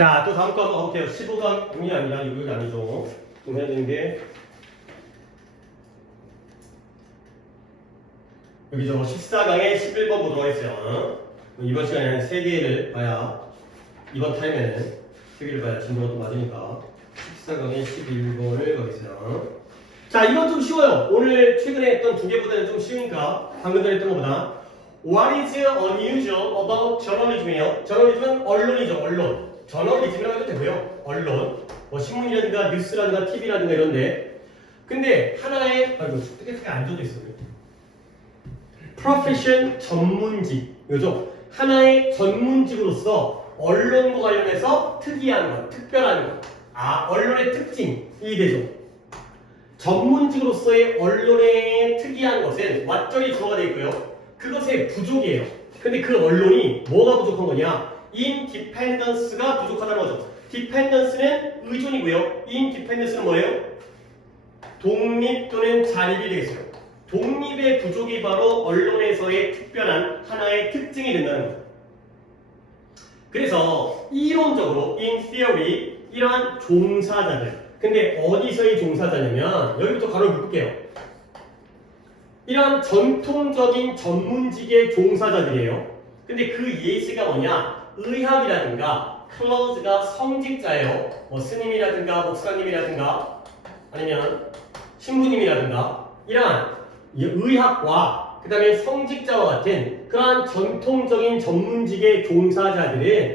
자, 또 다음 거 한번 가볼게요. 15강이 아니라 이거 아니죠. 좀 해야 되는 게 여기죠. 14강에 11번 보도록 하겠어요. 이번 시간에는 3개를 봐야 이번 타임에는 3개를 봐야 진도가 또 맞으니까 14강에 11번을 가겠어요. 자, 이건 좀 쉬워요. 오늘 최근에 했던 2개보다는 좀 쉬우니까 방금 전에 했던 것보다 What is unusual about journalism이에요. 저널리즘은 언론이죠. 언론. 저널리즘이라고 해도 되고요. 언론. 뭐 신문이라든가 뉴스라든가 TV라든가 이런데 근데 하나의 아이고 뜨개뜨개 안 젖어 있어요. 프로페션 전문직 요죠. 하나의 전문직으로서 언론과 관련해서 특이한 것, 특별한 것. 언론의 특징이 되죠. 전문직으로서의 언론의 특이한 것은 왓절이 주어가 되어 있고요. 그것의 부족이에요. 근데 그 언론이 뭐가 부족한 거냐? 인디펜던스가 부족하다는 거죠. 디펜던스는 의존이고요. 인디펜던스는 뭐예요? 독립 또는 자립이 되겠어요. 독립의 부족이 바로 언론에서의 특별한 하나의 특징이 된다는 거죠. 그래서 이론적으로 in theory 이러한 종사자들 근데 어디서의 종사자냐면 여기부터 가로를 묶을게요. 이러한 전통적인 전문직의 종사자들이에요. 근데 그 예시가 뭐냐? 의학이라든가 클로즈가 성직자예요. 뭐 스님이라든가 목사님이라든가 아니면 신부님이라든가 이러한 의학과 그 다음에 성직자와 같은 그러한 전통적인 전문직의 종사자들은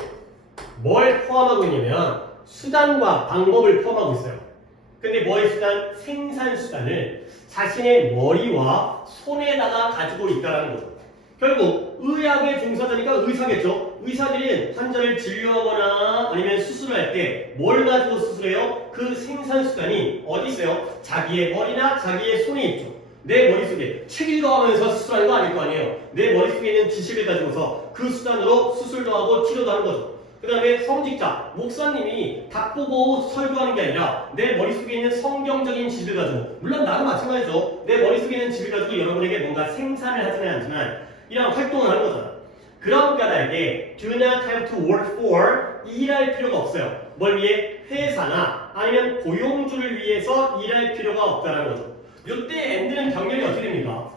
뭘 포함하고 있냐면 수단과 방법을 포함하고 있어요. 근데 뭐의 수단? 생산 수단을 자신의 머리와 손에다가 가지고 있다는 거죠. 결국 의학의 종사자니까 의사겠죠. 의사들은 환자를 진료하거나 아니면 수술을 할 때 뭘 가지고 수술해요? 그 생산 수단이 어디 있어요? 자기의 머리나 자기의 손에 있죠. 내 머릿속에 책 읽어가면서 수술하는 거 아닐 거 아니에요. 내 머릿속에 있는 지식을 가지고서 그 수단으로 수술도 하고 치료도 하는 거죠. 그 다음에 성직자, 목사님이 닭 보고 설교하는 게 아니라 내 머릿속에 있는 성경적인 지식을 가지고 물론 나도 마찬가지죠. 내 머릿속에 있는 지식을 가지고 여러분에게 뭔가 생산을 하지는 않지만 이런 활동을 하는 거잖아. 그런 까닭에 do not have to work for 일할 필요가 없어요. 뭘 위해? 회사나 아니면 고용주를 위해서 일할 필요가 없다는 거죠. 이때 and는 병렬이 어떻게 됩니까?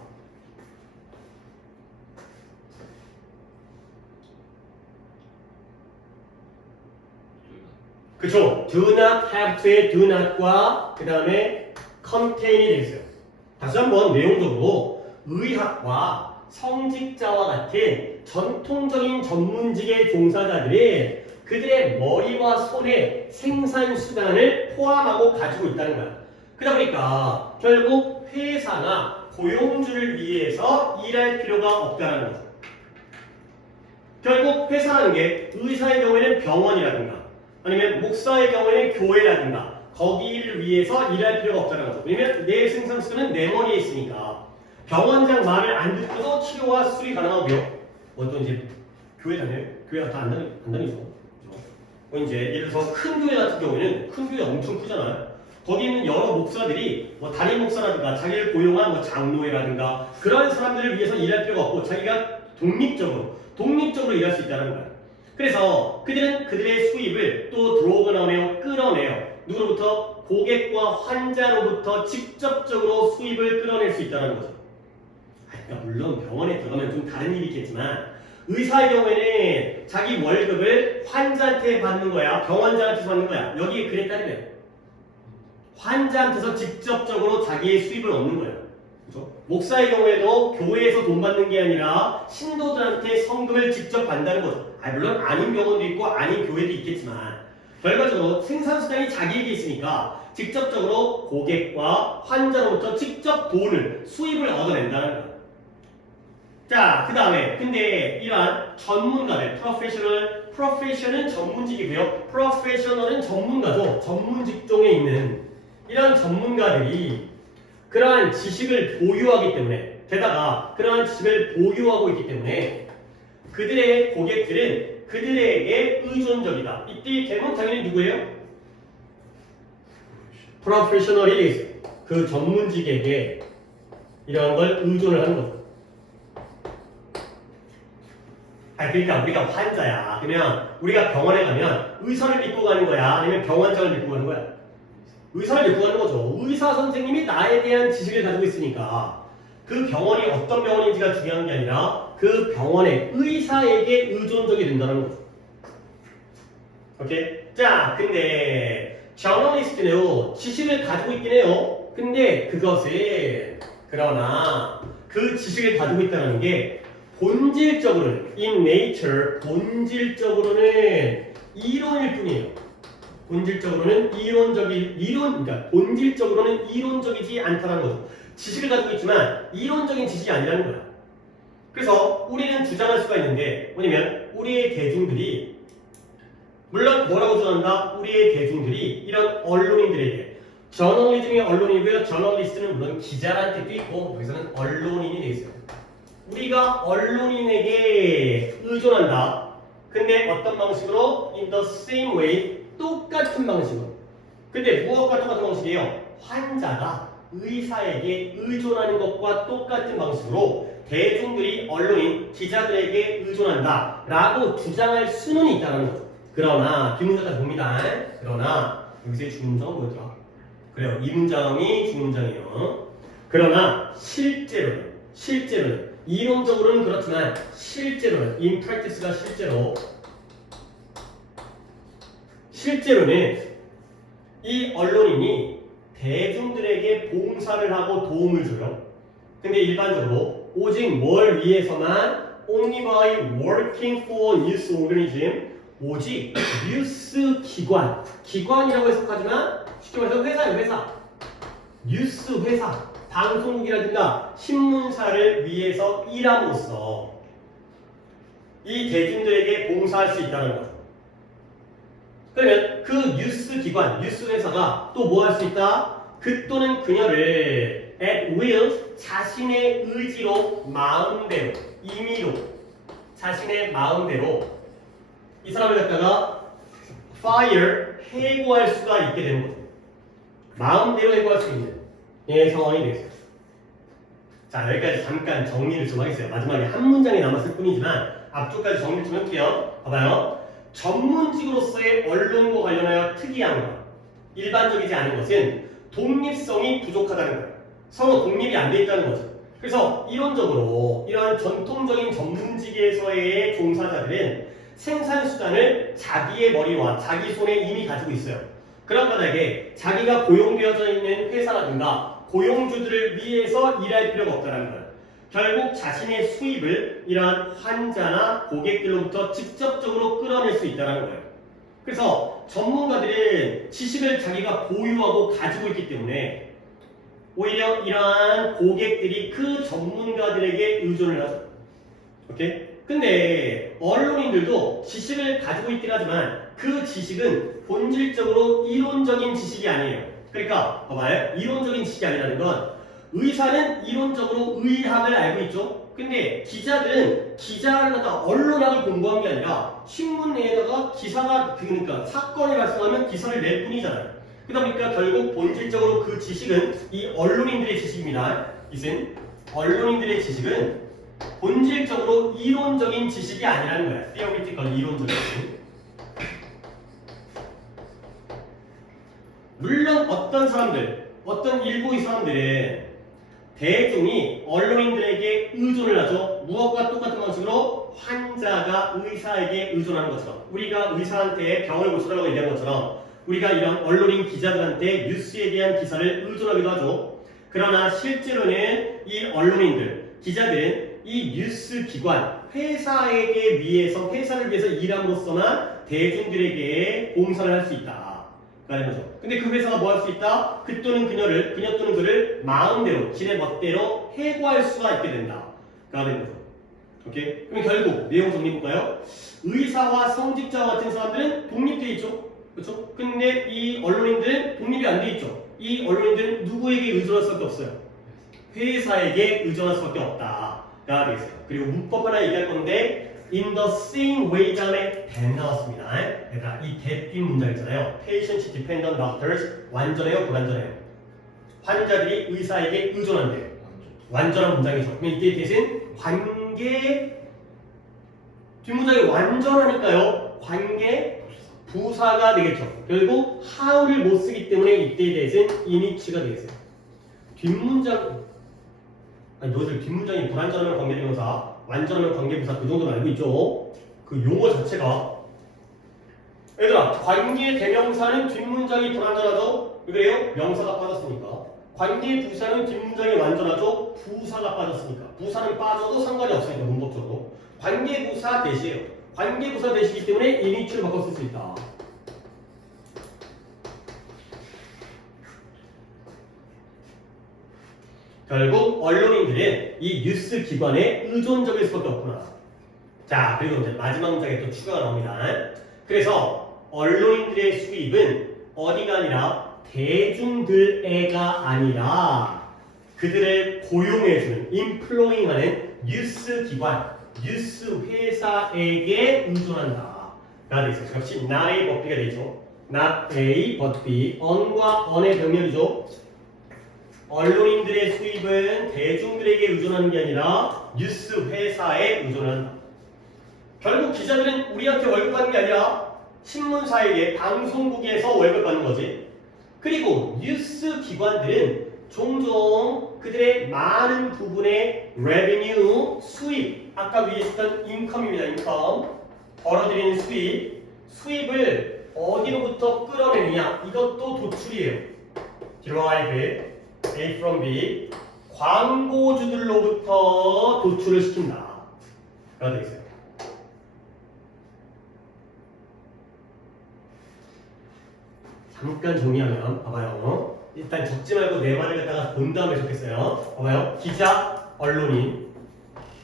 그쵸? do not have to의 do not과 그 다음에 contain이 되겠어요. 다시 한번 내용적으로 의학과 성직자와 같은 전통적인 전문직의 종사자들은 그들의 머리와 손에 생산 수단을 포함하고 가지고 있다는 거야. 그러다 보니까 결국 회사나 고용주를 위해서 일할 필요가 없다는 거죠. 결국 회사라는 게 의사의 경우에는 병원이라든가 아니면 목사의 경우에는 교회라든가 거기를 위해서 일할 필요가 없다는 거죠. 왜냐면 내 생산 수단은 내 머리에 있으니까 병원장 말을 안 듣고도 치료와 수술이 가능하고요. 또 이제 교회 다녀요? 교회가 다 안 다니죠. 이제 예를 들어서 큰 교회 같은 경우에는 큰 교회 엄청 크잖아요. 거기 있는 여러 목사들이 뭐 담임 목사라든가 자기를 고용한 뭐 장로회라든가 그런 사람들을 위해서 일할 필요가 없고 자기가 독립적으로 일할 수 있다는 거예요. 그래서 그들은 그들의 수입을 또 들어오거나 끌어내요. 누구로부터? 고객과 환자로부터 직접적으로 수입을 끌어낼 수 있다는 거죠. 그러니까 물론 병원에 들어가면 좀 다른 일이 있겠지만 의사의 경우에는 자기 월급을 환자한테 받는 거야, 병원장한테서 받는 거야. 여기에 그래 따르면 환자한테서 직접적으로 자기의 수입을 얻는 거예요. 그렇죠? 목사의 경우에도 교회에서 돈 받는 게 아니라 신도들한테 성금을 직접 받는다는 거죠. 물론 아닌 병원도 있고 아닌 교회도 있겠지만 결과적으로 생산수단이 자기에게 있으니까 직접적으로 고객과 환자로부터 직접 수입을 얻어낸다는 거예요. 자, 그 다음에 근데 이러한 전문가들, 프로페셔널은 전문직이고요. 프로페셔널은 전문가죠. 전문 직종에 있는 이런 전문가들이 그러한 지식을 보유하기 때문에 게다가 그러한 지식을 보유하고 있기 때문에 그들의 고객들은 그들에게 의존적이다. 이때 대부분 당연히 누구예요? 프로페셔널이 되겠어요. 그 전문직에게 이러한 걸 의존을 하는 거죠. 아, 그러니까 우리가 환자야. 그러면 우리가 병원에 가면 의사를 믿고 가는 거야? 아니면 병원장을 믿고 가는 거야? 의사를 믿고 가는 거죠. 의사 선생님이 나에 대한 지식을 가지고 있으니까 그 병원이 어떤 병원인지가 중요한 게 아니라 그 병원의 의사에게 의존적이 된다는 거죠. 오케이? 자, 근데 저널리스트는요, 지식을 가지고 있긴 해요. 근데 그것은 그러나 그 지식을 가지고 있다는 게 본질적으로는 in nature 본질적으로는 이론일 뿐이에요. 본질적으로는 그러니까 본질적으로는 이론적이지 않다는 거죠. 지식을 가지고 있지만 이론적인 지식이 아니라는 거야. 그래서 우리는 주장할 수가 있는데 뭐냐면 우리의 대중들이 물론 뭐라고 주장한다? 우리의 대중들이 이런 언론인들에게 저널리즘이 언론이고요. 저널리스트는 물론 기자라는 뜻도 있고 여기서는 언론인이 되어 있어요. 우리가 언론인에게 의존한다. 근데 어떤 방식으로? In the same way 똑같은 방식으로. 근데 무엇과 똑같은 방식이에요? 환자가 의사에게 의존하는 것과 똑같은 방식으로 대중들이 언론인, 기자들에게 의존한다 라고 주장할 수는 있다는 거죠. 그러나 뒷문장까지 봅니다. 그러나 여기서의 주문장은 뭐더라? 그래요. 이 문장이 주문장이에요. 그러나 실제로는 이론적으로는 그렇지만 실제로는 in practice가 실제로는 이 언론인이 대중들에게 봉사를 하고 도움을 줘요. 근데 일반적으로 오직 뭘 위해서만 only by working for news organism 오직 뉴스 기관이라고 해석하지만 쉽게 말해서 회사예요. 회사. 뉴스 회사, 방송국이라든가 신문사를 위해서 일함으로써 이 대중들에게 봉사할 수 있다는 거죠. 그러면 그 뉴스 기관, 뉴스 회사가 또 뭐 할 수 있다? 그 또는 그녀를 at will, 자신의 의지로, 마음대로, 임의로, 자신의 마음대로 이 사람을 갖다가 fire, 해고할 수가 있게 되는 거죠. 마음대로 해고할 수 있는 상황이 되겠어요. 자, 여기까지 잠깐 정리를 좀 하겠어요. 마지막에 한 문장이 남았을 뿐이지만 앞쪽까지 정리를 좀 해볼게요. 봐봐요. 전문직으로서의 언론과 관련하여 특이한 것, 일반적이지 않은 것은 독립성이 부족하다는 거예요. 서로 독립이 안 돼 있다는 거죠. 그래서 이론적으로 이러한 전통적인 전문직에서의 종사자들은 생산수단을 자기의 머리와 자기 손에 이미 가지고 있어요. 그런 바닥에 자기가 고용되어져 있는 회사라든가 고용주들을 위해서 일할 필요가 없다는 거예요. 결국 자신의 수입을 이러한 환자나 고객들로부터 직접적으로 끌어낼 수 있다는 거예요. 그래서 전문가들은 지식을 자기가 보유하고 가지고 있기 때문에 오히려 이러한 고객들이 그 전문가들에게 의존을 하죠. 오케이? 근데 언론인들도 지식을 가지고 있긴 하지만 그 지식은 본질적으로 이론적인 지식이 아니에요. 그러니까 봐봐요. 이론적인 지식이 아니라는 건 의사는 이론적으로 의학을 알고 있죠. 근데 기자들은 기자를 갖다가 언론학을 공부한 게 아니라 신문 내에다가 기사가 그러니까 사건이 발생하면 기사를 낼 뿐이잖아요. 그러다 보니까 결국 본질적으로 그 지식은 이 언론인들의 지식입니다. 이젠 언론인들의 지식은 본질적으로 이론적인 지식이 아니라는 거야. theoretical 이론적인. 물론 어떤 일부의 사람들은 대중이 언론인들에게 의존을 하죠. 무엇과 똑같은 방식으로 환자가 의사에게 의존하는 것처럼 우리가 의사한테 병을 고쳐라고 얘기하는 것처럼 우리가 이런 언론인 기자들한테 뉴스에 대한 기사를 의존하기도 하죠. 그러나 실제로는 이 언론인들, 기자들은 이 뉴스 기관, 회사를 위해서 일함으로써만 대중들에게 봉사를 할 수 있다. 라는 거죠. 근데 그 회사가 뭐 할 수 있다? 그녀 또는 그를 마음대로, 지네 멋대로 해고할 수가 있게 된다. 라는 거죠. 오케이? 그럼 결국 내용 정리해볼까요? 의사와 성직자와 같은 사람들은 독립되어 있죠. 그렇죠? 근데 이 언론인들은 독립이 안 돼 있죠. 이 언론인들은 누구에게 의존할 수밖에 없어요? 회사에게 의존할 수밖에 없다. 가 되겠어요. 그리고 문법 하나 얘기할 건데 in the same way 다음에 that 나왔습니다. 얘들아, 이 that 뒷 문장 있잖아요. Patients depend on doctors. 완전해요? 불완전해요? 환자들이 의사에게 의존한대요. 완전한 문장이죠. 그럼 이때 that은 관계 뒷문장이 완전하니까요. 관계 부사가 되겠죠. 결국 how를 못 쓰기 때문에 이때에 대해서는 init가 되겠어요. 뒷문장 아니 너희들 뒷문장이 불완전하면 관계대명사, 완전하면 관계부사 그 정도는 알고 있죠. 그 용어 자체가 얘들아 관계대명사는 뒷문장이 불완전하죠. 왜 그래요? 명사가 빠졌으니까. 관계부사는 뒷문장이 완전하죠. 부사가 빠졌으니까. 부사는 빠져도 상관이 없으니까 문법적으로. 관계부사 대시예요. 관계부사 대시이기 때문에 init를 바꿔 쓸 수 있다. 결국 언론인들은 이 뉴스 기관에 의존적일 수밖에 없구나. 자, 그리고 이제 마지막 문장에 또 추가가 나옵니다. 그래서 언론인들의 수입은 어디가 아니라 대중들애가 아니라 그들을 고용해주는 인플로잉하는 뉴스 기관, 뉴스 회사에게 의존한다. 가 되어있어요. 역시 not a but b가 되죠. not a but b. on과 on의 병렬이죠. 언론인들의 수입은 대중들에게 의존하는 게 아니라 뉴스 회사에 의존한다. 결국 기자들은 우리한테 월급 받는 게 아니라 신문사에게 방송국에서 월급 받는 거지. 그리고 뉴스 기관들은 종종 그들의 많은 부분의 revenue, 수입, 아까 위에 있었던 income입니다. income, 벌어들이는 수입을 어디로부터 끌어내느냐, 이것도 도출이에요. derive A from B, 광고주들로부터 도출을 시킨다. 라고 되어 있어요. 잠깐 정리하면 봐봐요. 일단 적지 말고 내 말을 갖다가 본 다음에 적겠어요. 봐봐요. 기자, 언론인.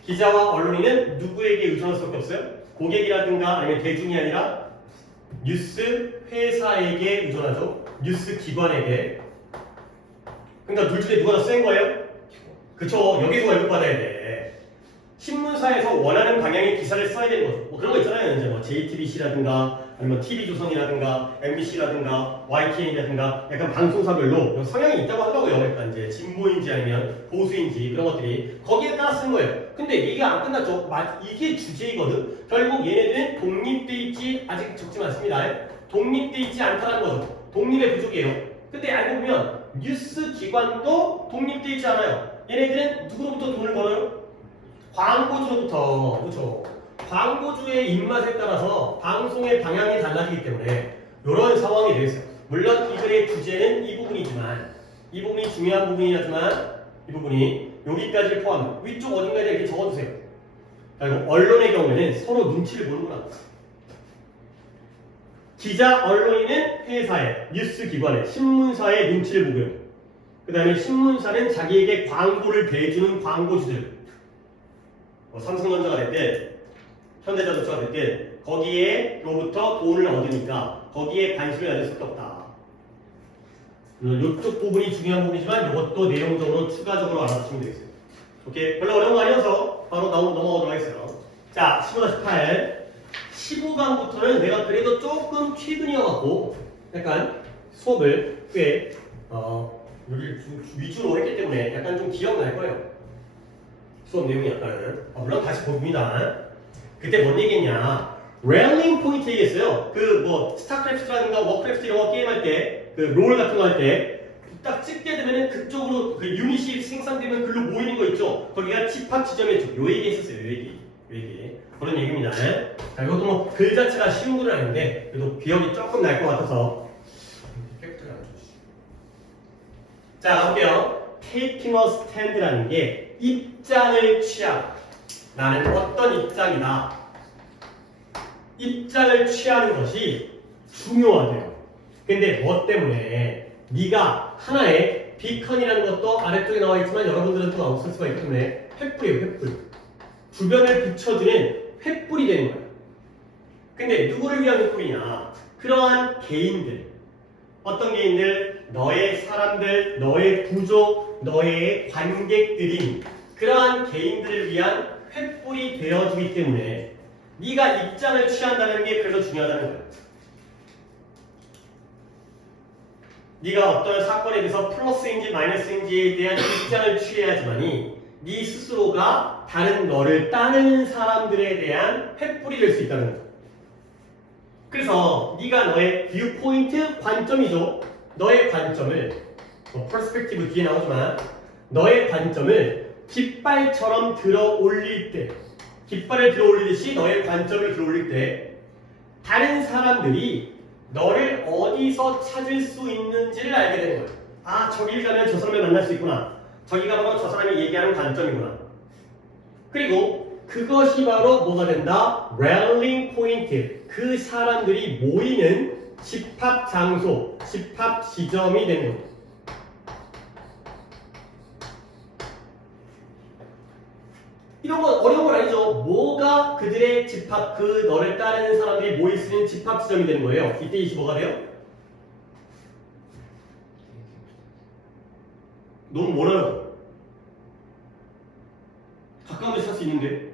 기자와 언론인은 누구에게 의존할 수밖에 없어요? 고객이라든가 아니면 대중이 아니라 뉴스 회사에게 의존하죠. 뉴스 기관에게. 그러니까 둘 중에 누가 더 센 거예요? 그쵸. 여기서 월급 받아야 돼. 신문사에서 원하는 방향의 기사를 써야 되는 거죠. 뭐 그런 거 있잖아요. 이제 뭐 JTBC라든가 아니면 TV조선이라든가 MBC라든가 YTN이라든가 약간 방송사별로 성향이 있다고 하더라고요. 약간 이제 진보인지 아니면 보수인지 그런 것들이 거기에 따라 쓴 거예요. 근데 얘기가 안 끝났죠. 이게 주제이거든. 결국 얘네들은 독립돼 있지 아직 적지 않습니다. 독립돼 있지 않다는 거죠. 독립의 부족이에요. 근데 알고 보면 뉴스 기관도 독립돼 있지 않아요. 얘네들은 누구로부터 돈을 벌어요? 광고주로부터. 그렇죠. 광고주의 입맛에 따라서 방송의 방향이 달라지기 때문에 이런 상황이 되겠어요. 물론 이 글의 주제는 이 부분이지만 이 부분이 중요한 부분이지만 이 부분이 여기까지를 포함해 위쪽 어딘가에 이렇게 적어두세요. 그리고 언론의 경우에는 서로 눈치를 보는구나. 기자, 언론인은 회사에, 뉴스 기관에, 신문사에 눈치를 보고요. 그 다음에 신문사는 자기에게 광고를 대주는 광고주들. 삼성전자가 됐든 현대자동차가 됐든 거기에로부터 돈을 얻으니까 거기에 관심을 가질 수밖에 없다. 이쪽 부분이 중요한 부분이지만 이것도 내용적으로 추가적으로 알아두시면 되겠어요. 오케이? 별로 어려운 거 아니어서 바로 넘어가도록 하겠어요. 자, 15-18 15강부터는 내가 그래도 조금 최근이어갖고 약간 수업을 꽤 여기 위주로 했기 때문에 약간 좀 기억날 거예요. 수업 내용이 약간 물론 다시 봅니다. 그때 뭔 얘기했냐? 랠링 포인트 얘기했어요. 그 뭐 스타크래프트라든가 워크래프트 이런 거 게임할 때 그 롤 같은 거 할 때 딱 찍게 되면은 그쪽으로 그 유닛이 생산되면 글로 모이는 거 있죠. 거기가 집합 지점이었죠. 요 얘기 했었어요. 요 얘기. 그런 얘기입니다. 자, 이것도 뭐 글 자체가 쉬운 건 아닌데 그래도 기억이 조금 날 것 같아서 자, 가볼게요. taking a stand라는 게 입장을 취하다. 나는 어떤 입장이다. 입장을 취하는 것이 중요하대요. 근데 뭐 때문에? 네가 하나의 비컨이라는 것도 아래쪽에 나와 있지만 여러분들은 또 없을 수가 있기 때문에 횃불이에요. 횃불. 주변을 비춰주는 횃불이 되는 거예요. 근데 누구를 위한 횃불이냐? 그러한 개인들. 어떤 개인들? 너의 사람들, 너의 부족, 너의 관객들인 그러한 개인들을 위한 횃불이 되어주기 때문에 네가 입장을 취한다는 게 그래서 중요하다는 거예요. 네가 어떤 사건에 대해서 플러스인지 마이너스인지에 대한 입장을 취해야지만이 네 스스로가 다른 너를 따르는 사람들에 대한 횃불이 될 수 있다는 거죠. 그래서 네가 너의 뷰포인트 관점이죠. 너의 관점을 퍼스펙티브 뒤에 나오지만 너의 관점을 깃발처럼 들어 올릴 때 깃발을 들어 올리듯이 너의 관점을 들어 올릴 때 다른 사람들이 너를 어디서 찾을 수 있는지를 알게 되는 거예요. 아, 저길 가면 저 사람을 만날 수 있구나. 저기가 바로 저 사람이 얘기하는 관점이구나. 그리고 그것이 바로 뭐가 된다? rallying point. 그 사람들이 모이는 집합 장소, 집합 지점이 되는 거죠. 이런 건 어려운 건 아니죠. 뭐가 그들의 집합, 그 너를 따르는 사람들이 모일 수 있는 집합 지점이 되는 거예요. 이때 이시 뭐가 돼요? 너무 멀어요. 가까운 데서 살 수 있는데.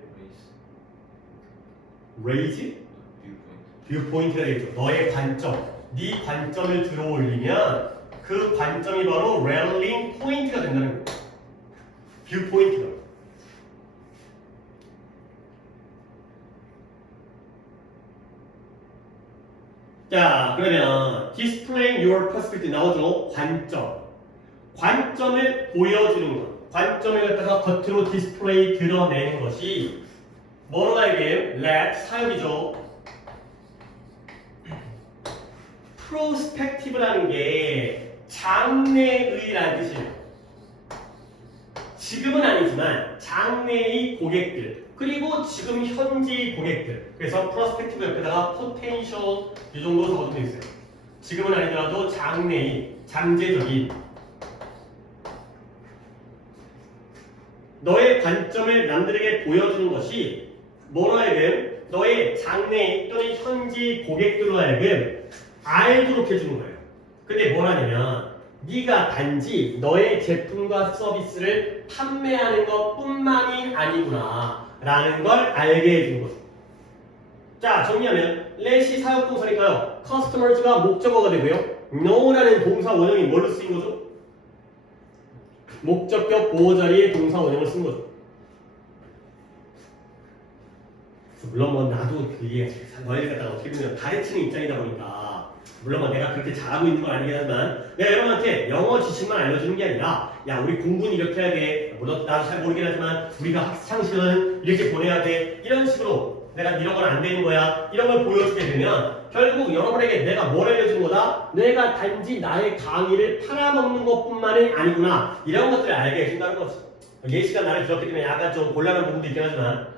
raise? 뷰포인트가 되겠죠. 너의 관점, 네 관점을 들어 올리면 그 관점이 바로 rallying point가 된다는 거예요. 뷰포인트가. 자, 그러면 displaying your perspective 나오죠. 관점. 관점을 보여주는 것. 관점을 갖다가 겉으로 디스플레이 드러내는 것이 뭐로 말하기에 let 사역이죠. 프로스펙티브라는 게 장래의라는 뜻이에요. 지금은 아니지만 장래의 고객들 그리고 지금 현재의 고객들. 그래서 프로스펙티브 옆에다가 포텐셜 이 정도 적어두면 있어요. 지금은 아니더라도 장래의 잠재적인 너의 관점을 남들에게 보여주는 것이 뭐로 하여금 너의 장래 또는 현지 고객들로 하여금 알도록 해주는 거예요. 근데 뭐라냐면 네가 단지 너의 제품과 서비스를 판매하는 것뿐만이 아니구나 라는 걸 알게 해주는 거죠. 자, 정리하면 let이 사역동사니까요. customers가 목적어가 되고요. know라는 동사 원형이 뭘로 쓰인 거죠? 목적격 보호 자리에 동사 원형을 쓴 거죠. 물론 뭐 나도 그게 너희들 갖다가 어떻게 보면 가르치는 입장이다 보니까 물론 뭐 내가 그렇게 잘하고 있는 건 아니긴 하지만 내가 여러분한테 영어 지식만 알려주는 게 아니라 야 우리 공부는 이렇게 해야 돼. 물론 나도 잘 모르긴 하지만 우리가 학창시절은 이렇게 보내야 돼. 이런 식으로 내가 이런 건 안 되는 거야. 이런 걸 보여주게 되면 결국 여러분에게 내가 뭘 알려주는 거다? 내가 단지 나의 강의를 팔아먹는 것뿐만이 아니구나. 이런 것들을 알게 해준다는 거지. 예시가 나를 들었기 때문에 약간 좀 곤란한 부분도 있긴 하지만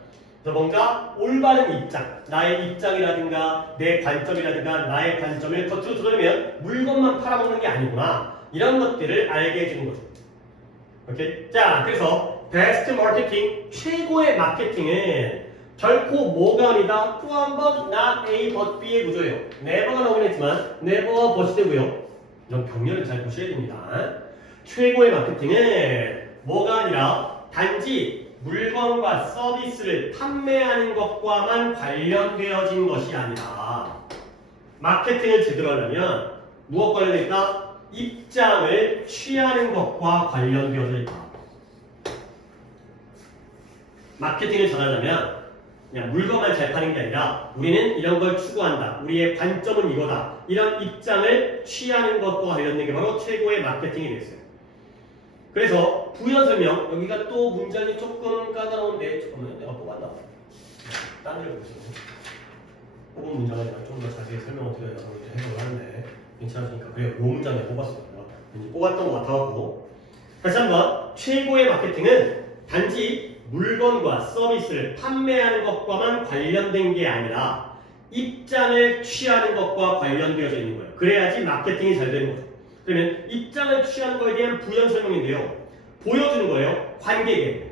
그래서 뭔가 올바른 입장, 나의 입장이라든가 내 관점이라든가 나의 관점을 겉으로 드러내면 물건만 팔아먹는 게 아니구나. 이런 것들을 알게 해주는 거죠. 오케이? 자, 그래서 베스트 마케팅, 최고의 마케팅은 결코 뭐가 아니다. 또 한 번 not A but B의 구조예요. never가 나오긴 했지만 never와 but이 되고요. 이런 병렬을 잘 보셔야 됩니다. 최고의 마케팅은 뭐가 아니라 단지 물건과 서비스를 판매하는 것과만 관련되어진 것이 아니라 마케팅을 제대로 하려면 무엇과 관련되어 있다? 입장을 취하는 것과 관련되어져 있다. 마케팅을 잘하려면 그냥 물건만 잘 파는 게 아니라 우리는 이런 걸 추구한다. 우리의 관점은 이거다. 이런 입장을 취하는 것과 관련된 게 바로 최고의 마케팅이 됐어요. 그래서 부연 설명 여기가 또 문장이 조금 까다로운데 잠깐만요. 내가 뽑았나? 딴 데를 보시면 뽑은 문장을 제가 좀 더 자세히 설명 어떻게 해석을 하는데 괜찮으니까 그래요. 요 문장 내가 뽑았어요. 왠지 뽑았던 것 같아갖고 다시 한번 최고의 마케팅은 단지 물건과 서비스를 판매하는 것과만 관련된 게 아니라 입장을 취하는 것과 관련되어져 있는 거예요. 그래야지 마케팅이 잘 되는 거죠. 그러면 입장을 취하는 거에 대한 부연 설명인데요. 보여주는 거예요. 관객에.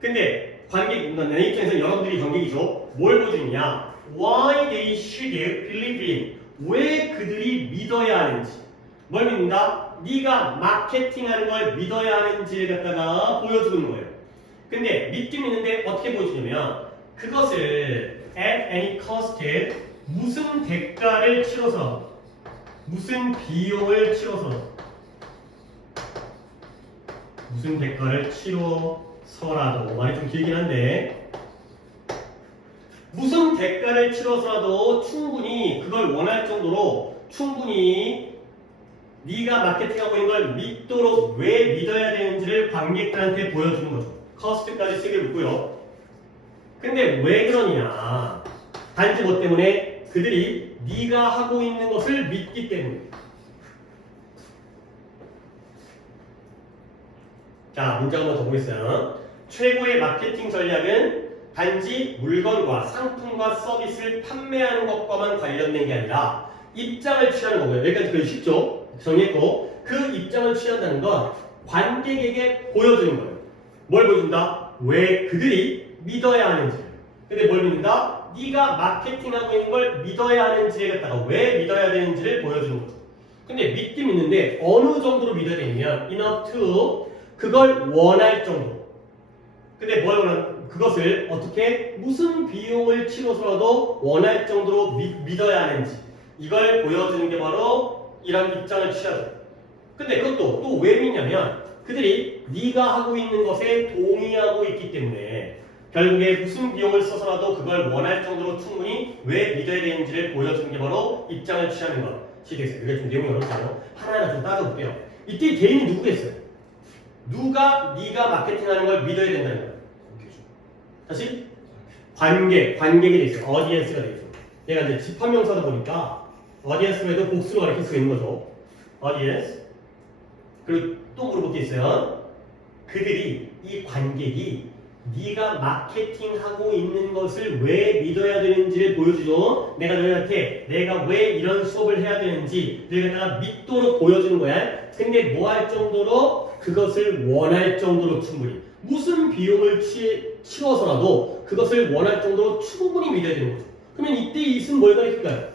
근데 관객, 내 입장에서는 여러분들이 관객이죠. 뭘 보여주느냐? Why they should believe in. 왜 그들이 믿어야 하는지. 뭘 믿는다? 네가 마케팅하는 걸 믿어야 하는지를 갖다가 보여주는 거예요. 근데 믿긴 믿는데 어떻게 보여주냐면 그것을 at any cost 무슨 대가를 치러서 무슨 비용을 치러서 무슨 대가를 치러서라도 말이 좀 길긴 한데 무슨 대가를 치러서라도 충분히 그걸 원할 정도로 충분히 네가 마케팅하고 있는 걸 믿도록 왜 믿어야 되는지를 관객들한테 보여주는 거죠. 커스트까지 쓰게 묻고요. 근데 왜 그러냐? 단지 뭐 때문에? 그들이 네가 하고 있는 것을 믿기 때문에. 자, 문장 한번 더 보겠어요. 최고의 마케팅 전략은 단지 물건과 상품과 서비스를 판매하는 것과만 관련된 게 아니라 입장을 취하는 거고요. 여기까지 거의 쉽죠? 정리했고, 그 입장을 취한다는 건 관객에게 보여주는 거예요. 뭘 보여준다? 왜 그들이 믿어야 하는지. 근데 뭘 믿는다? 네가 마케팅하고 있는 걸 믿어야 하는지에 갖다가 왜 믿어야 되는지를 보여주는 거죠. 근데 믿긴 믿는데 어느 정도로 믿어야 되냐면 enough to 그걸 원할 정도. 근데 뭘 원하는 그것을 어떻게 무슨 비용을 치러서라도 원할 정도로 믿어야 하는지 이걸 보여주는 게 바로 이런 입장을 취하죠. 근데 그것도 또 왜 믿냐면 그들이 네가 하고 있는 것에 동의하고 있기 때문에 결국에 무슨 비용을 써서라도 그걸 원할 정도로 충분히 왜 믿어야 되는지를 보여주는 게 바로 입장을 취하는 것이 되겠어요. 이게 좀 내용이 어렵잖아요. 하나하나 좀 따져볼게요. 이때 개인이 누구겠어요? 누가 네가 마케팅하는 걸 믿어야 된다는 거예요. 다시 관객이 돼 있어요. 어디언스가 돼 있어요. 얘가 이제 집합명사다 보니까 어디언스로 해도 복수로 가르칠 수 있는 거죠. 어디언스. 그리고 또 물어볼 게 있어요. 그들이 이 관객이 네가 마케팅하고 있는 것을 왜 믿어야 되는지를 보여주죠. 내가 너희한테 내가 왜 이런 수업을 해야 되는지 너희가 믿도록 보여주는 거야. 근데 뭐 할 정도로 그것을 원할 정도로 충분히 무슨 비용을 치러서라도 그것을 원할 정도로 충분히 믿어야 되는 거죠. 그러면 이때 이 있으면 뭘 가리킬까요?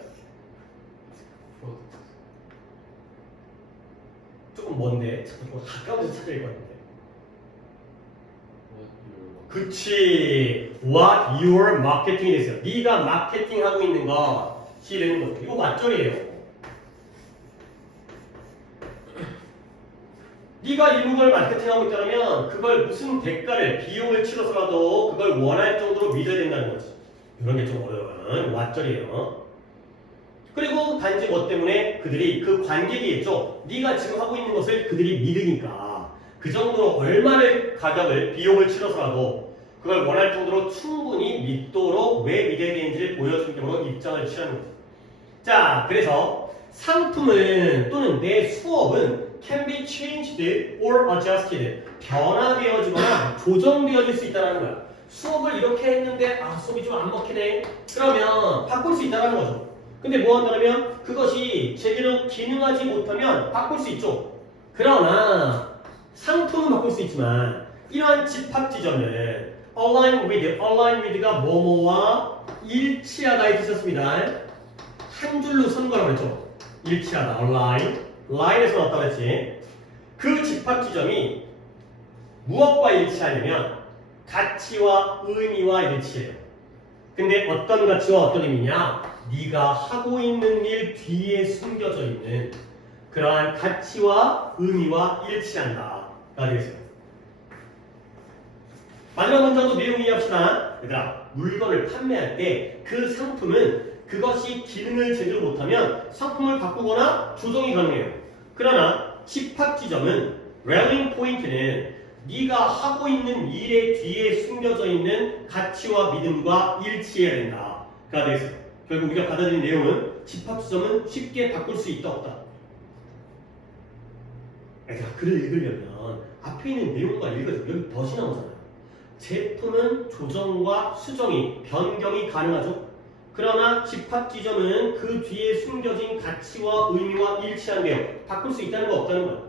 조금 먼데 조금 가까운 데서 찾아야 될 것 같은데. 그치. What your marketing이 됐어요. 네가 마케팅하고 있는 것이 되는 거죠. 이거 맞절이에요. 네가 이 물건을 마케팅하고 있다면 그걸 무슨 대가를 비용을 치러서라도 그걸 원할 정도로 믿어야 된다는 거지. 이런 게 좀 어려운 왓절이에요. 그리고 단지 뭐 때문에 그들이 그 관객이겠죠. 네가 지금 하고 있는 것을 그들이 믿으니까 그 정도로 얼마를 가격을 비용을 치러서라도 그걸 원할 정도로 충분히 믿도록 왜 믿어야 되는지를 보여주는 게 바로 입장을 취하는 거죠. 자, 그래서 상품은 또는 내 수업은 can be changed or adjusted. 변화되어지거나 조정되어질 수 있다는 거야. 수업을 이렇게 했는데 수업이 좀 안 먹히네. 그러면 바꿀 수 있다는 거죠. 근데 뭐 한다면 그것이 제대로 기능하지 못하면 바꿀 수 있죠. 그러나 상품은 바꿀 수 있지만 이러한 집합 지점은 align with가 뭐뭐와 일치하다에 뜻이었습니다. 한 줄로 선 거라고 했죠. 일치하다, align. 라인에서 나왔다고 했지. 그 집합 지점이 무엇과 일치하냐면 가치와 의미와 일치해요. 근데 어떤 가치와 어떤 의미냐? 네가 하고 있는 일 뒤에 숨겨져 있는 그러한 가치와 의미와 일치한다. 가 되겠어요. 마지막 문장도 내용 이해합시다. 얘들아, 물건을 판매할 때 그 상품은 그것이 기능을 제대로 못하면 상품을 바꾸거나 조정이 가능해요. 그러나 집합 지점은 rallying point는 네가 하고 있는 일의 뒤에 숨겨져 있는 가치와 믿음과 일치해야 된다가 되겠어요. 결국 우리가 받아들인 내용은 집합 지점은 쉽게 바꿀 수 있다 없다. 얘들아, 글을 읽으려면 앞에 있는 내용과 읽어줘. 여기 덫이 나오잖아요. 제품은 조정과 수정이 변경이 가능하죠. 그러나 집합 지점은 그 뒤에 숨겨진 가치와 의미와 일치한대요. 바꿀 수 있다는 거 없다는 거야.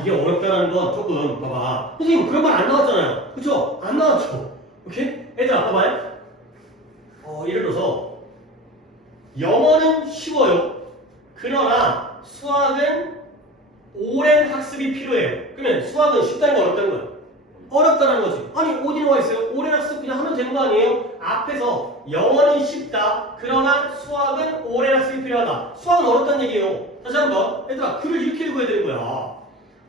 이게 어렵다는 건 조금 봐봐. 선생님 그런 말 안 나왔잖아요. 그쵸? 안 나왔죠. 오케이? 얘들아 봐봐요. 예를 들어서 영어는 쉬워요. 그러나 수학은 오랜 학습이 필요해요. 그러면 수학은 쉽다는 거 어렵다는 거야. 어렵다는 거지. 아니 어디 나와 있어요? 오랜 학습 그냥 하면 되는 거 아니에요? 앞에서 영어는 쉽다. 그러나 수학은 오랜 학습이 필요하다. 수학은 어렵다는 얘기예요. 다시 한번 얘들아 글을 이렇게 읽어야 되는 거야.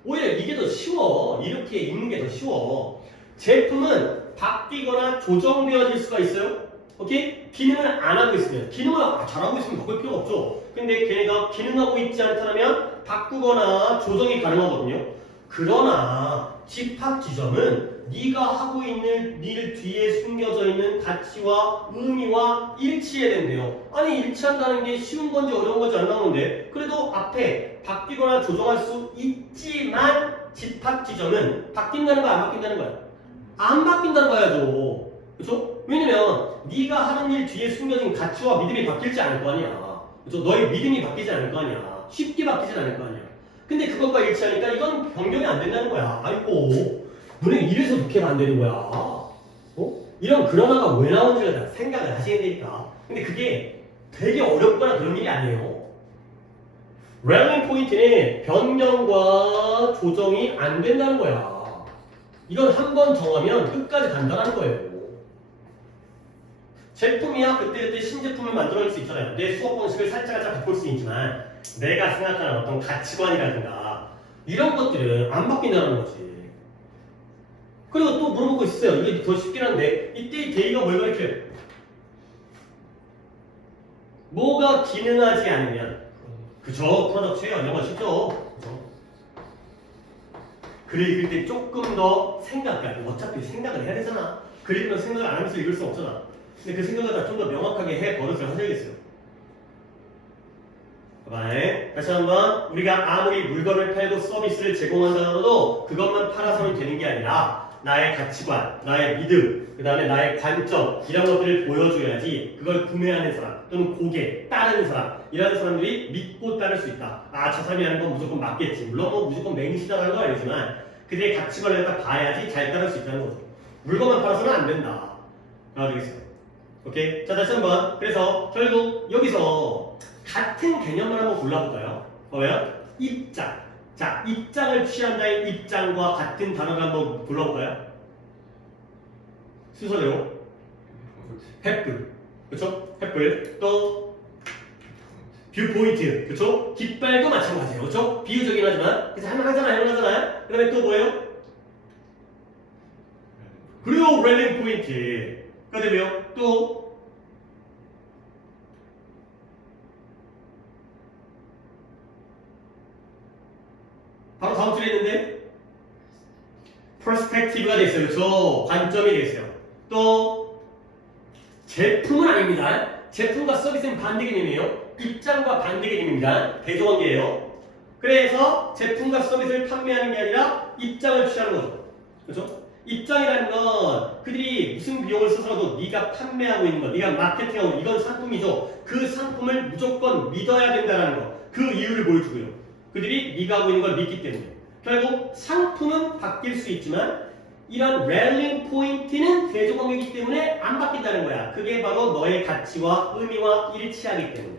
오히려 이게 더 쉬워. 이렇게 읽는 게 더 쉬워. 제품은 바뀌거나 조정되어질 수가 있어요. 오케이? 기능을 안 하고 있으면, 기능을 잘하고 있으면 바꿀 필요가 없죠. 근데 걔네가 기능하고 있지 않다면 바꾸거나 조정이 가능하거든요. 그러나 집합 지점은 네가 하고 있는 일 뒤에 숨겨져 있는 가치와 의미와 일치해야 된대요. 아니 일치한다는 게 쉬운 건지 어려운 건지 안 나오는데 그래도 앞에 바뀌거나 조정할 수 있지만 집합 지점은 바뀐다는 거야 안 바뀐다는 거야? 안 바뀐다는 거야죠. 그렇죠? 왜냐면 네가 하는 일 뒤에 숨겨진 가치와 믿음이 바뀔지 않을 거 아니야. 그렇죠? 너의 믿음이 바뀌지 않을 거 아니야. 쉽게 바뀌진 않을 거 아니야. 근데 그것과 일치하니까 이건 변경이 안 된다는 거야. 아이고, 너네 이래서 독해가 안 되는 거야. 이런 그러나가 왜 나온지를 다 생각을 하셔야 되니까. 근데 그게 되게 어렵거나 그런 일이 아니에요. 랠링 포인트는 변경과 조정이 안 된다는 거야. 이건 한 번 정하면 끝까지 간다는 거예요. 제품이야 그때그때 신제품을 만들어낼 수 있잖아요. 내 수업 방식을 살짝 바꿀 수 있지만 내가 생각하는 어떤 가치관이라든가 이런 것들은 안 바뀐다는 거지. 그리고 또 물어볼 거 있어요. 이게 더 쉽긴 한데 이때 대의가 뭘 가르쳐요? 뭐가 기능하지 않으면 그죠? 프로덕트예요. 이런 거 쉽죠? 그죠? 글을 읽을 때 조금 더 어차피 생각을 해야 되잖아. 글 읽으면 생각을 안 하면서 읽을 수 없잖아. 근데 그 생각을 다 좀 더 명확하게 해 버릇을 하셔야겠어요. 봐봐요. 다시 한번 우리가 아무리 물건을 팔고 서비스를 제공한다 하더라도 그것만 팔아서는 되는 게 아니라 나의 가치관, 나의 믿음, 그 다음에 나의 관점 이런 것들을 보여줘야지 그걸 구매하는 사람 또는 고객, 따르는 사람 이런 사람들이 믿고 따를 수 있다. 아, 저 사람이 하는 건 무조건 맞겠지. 물론 뭐 무조건 맹신하다는 건 아니지만 그들의 가치관을 갖다 봐야지 잘 따를 수 있다는 거죠. 물건만 팔아서는 안 된다. 알아두겠어요. 오케이? 자, 다시 한번. 그래서 결국 여기서 같은 개념을 한번 골라볼까요? 뭐예요? 입장. 자, 입장을 취한다의 입장과 같은 단어를 한번 골라볼까요? 순서대로. 횃불. 그쵸? 횃불. 또 뷰포인트. 그쵸? 깃발도 마찬가지예요. 그쵸? 비유적이긴 하지만. 그래서 할만하잖아요. 그 다음에 또 뭐예요? 그리고 랠링 포인트. 그 다음에요? 또 바로 다음 줄에 있는데 퍼스펙티브가 됐어요. 그렇죠? 관점이 됐어요. 또 제품은 아닙니다. 제품과 서비스는 반대 개념이에요. 입장과 반대 개념입니다. 대조관계예요. 그래서 제품과 서비스를 판매하는 게 아니라 입장을 취하는 거죠. 그렇죠? 입장이라는 건 그들이 무슨 비용을 써서라도 네가 판매하고 있는 거, 네가 마케팅하고 있는 이건 상품이죠. 그 상품을 무조건 믿어야 된다는 거. 그 이유를 보여주고요. 그들이 네가 하고 있는 걸 믿기 때문에. 결국 상품은 바뀔 수 있지만 이런 랠링 포인트는 대조관계이기 때문에 안 바뀐다는 거야. 그게 바로 너의 가치와 의미와 일치하기 때문에.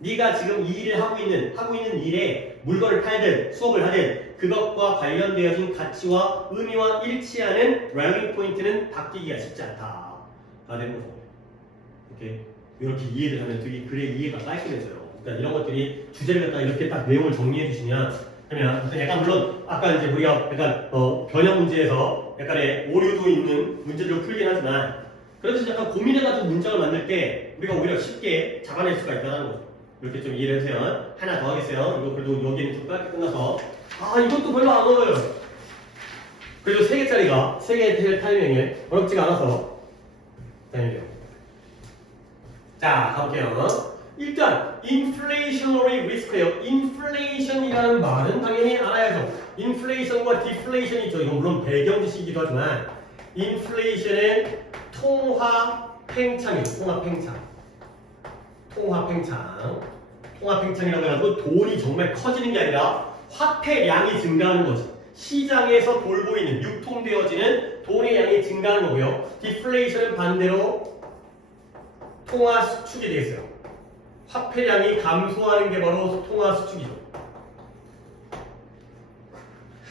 네가 지금 이 일을 하고 있는 일에 물건을 팔든 수업을 하든 그것과 관련되어진 가치와 의미와 일치하는 랠링 포인트는 바뀌기가 쉽지 않다. 다 되는 거죠. 오케이. 이렇게 이해를 하면 되게 글의 이해가 깔끔해져요. 그러니까 이런 것들이 주제를 갖다 이렇게 딱 내용을 정리해 주시면 그러면 약간 물론 아까 이제 우리가 약간 변형 문제에서 약간의 오류도 있는 문제들을 풀긴 하지만 그래도 약간 고민해가지고 문장을 만들 때 우리가 오히려 쉽게 잡아낼 수가 있다는 거죠. 이렇게 좀 이해를 해주세요. 하나 더 하겠어요. 이거 그래도 여기는 좀 짧게 끝나서 이것도 별로 안 어려워요. 그래도 3개짜리가 3개 될 타이밍에 어렵지가 않아서 다행이에요. 자, 가볼게요. 일단 inflationary risk예요. inflation이라는 말은 당연히 알아야죠. inflation과 deflation이죠. 이건 물론 배경 지식이기도 하지만 inflation은 통화 팽창이에요. 통화 팽창이라고 해가지고 돈이 정말 커지는 게 아니라 화폐량이 증가하는 거죠. 시장에서 돌고 있는 유통되어지는 돈의 양이 증가하는 거고요. deflation은 반대로 통화 수축이 되겠어요. 화폐량이 감소하는 게 바로 통화 수축이죠.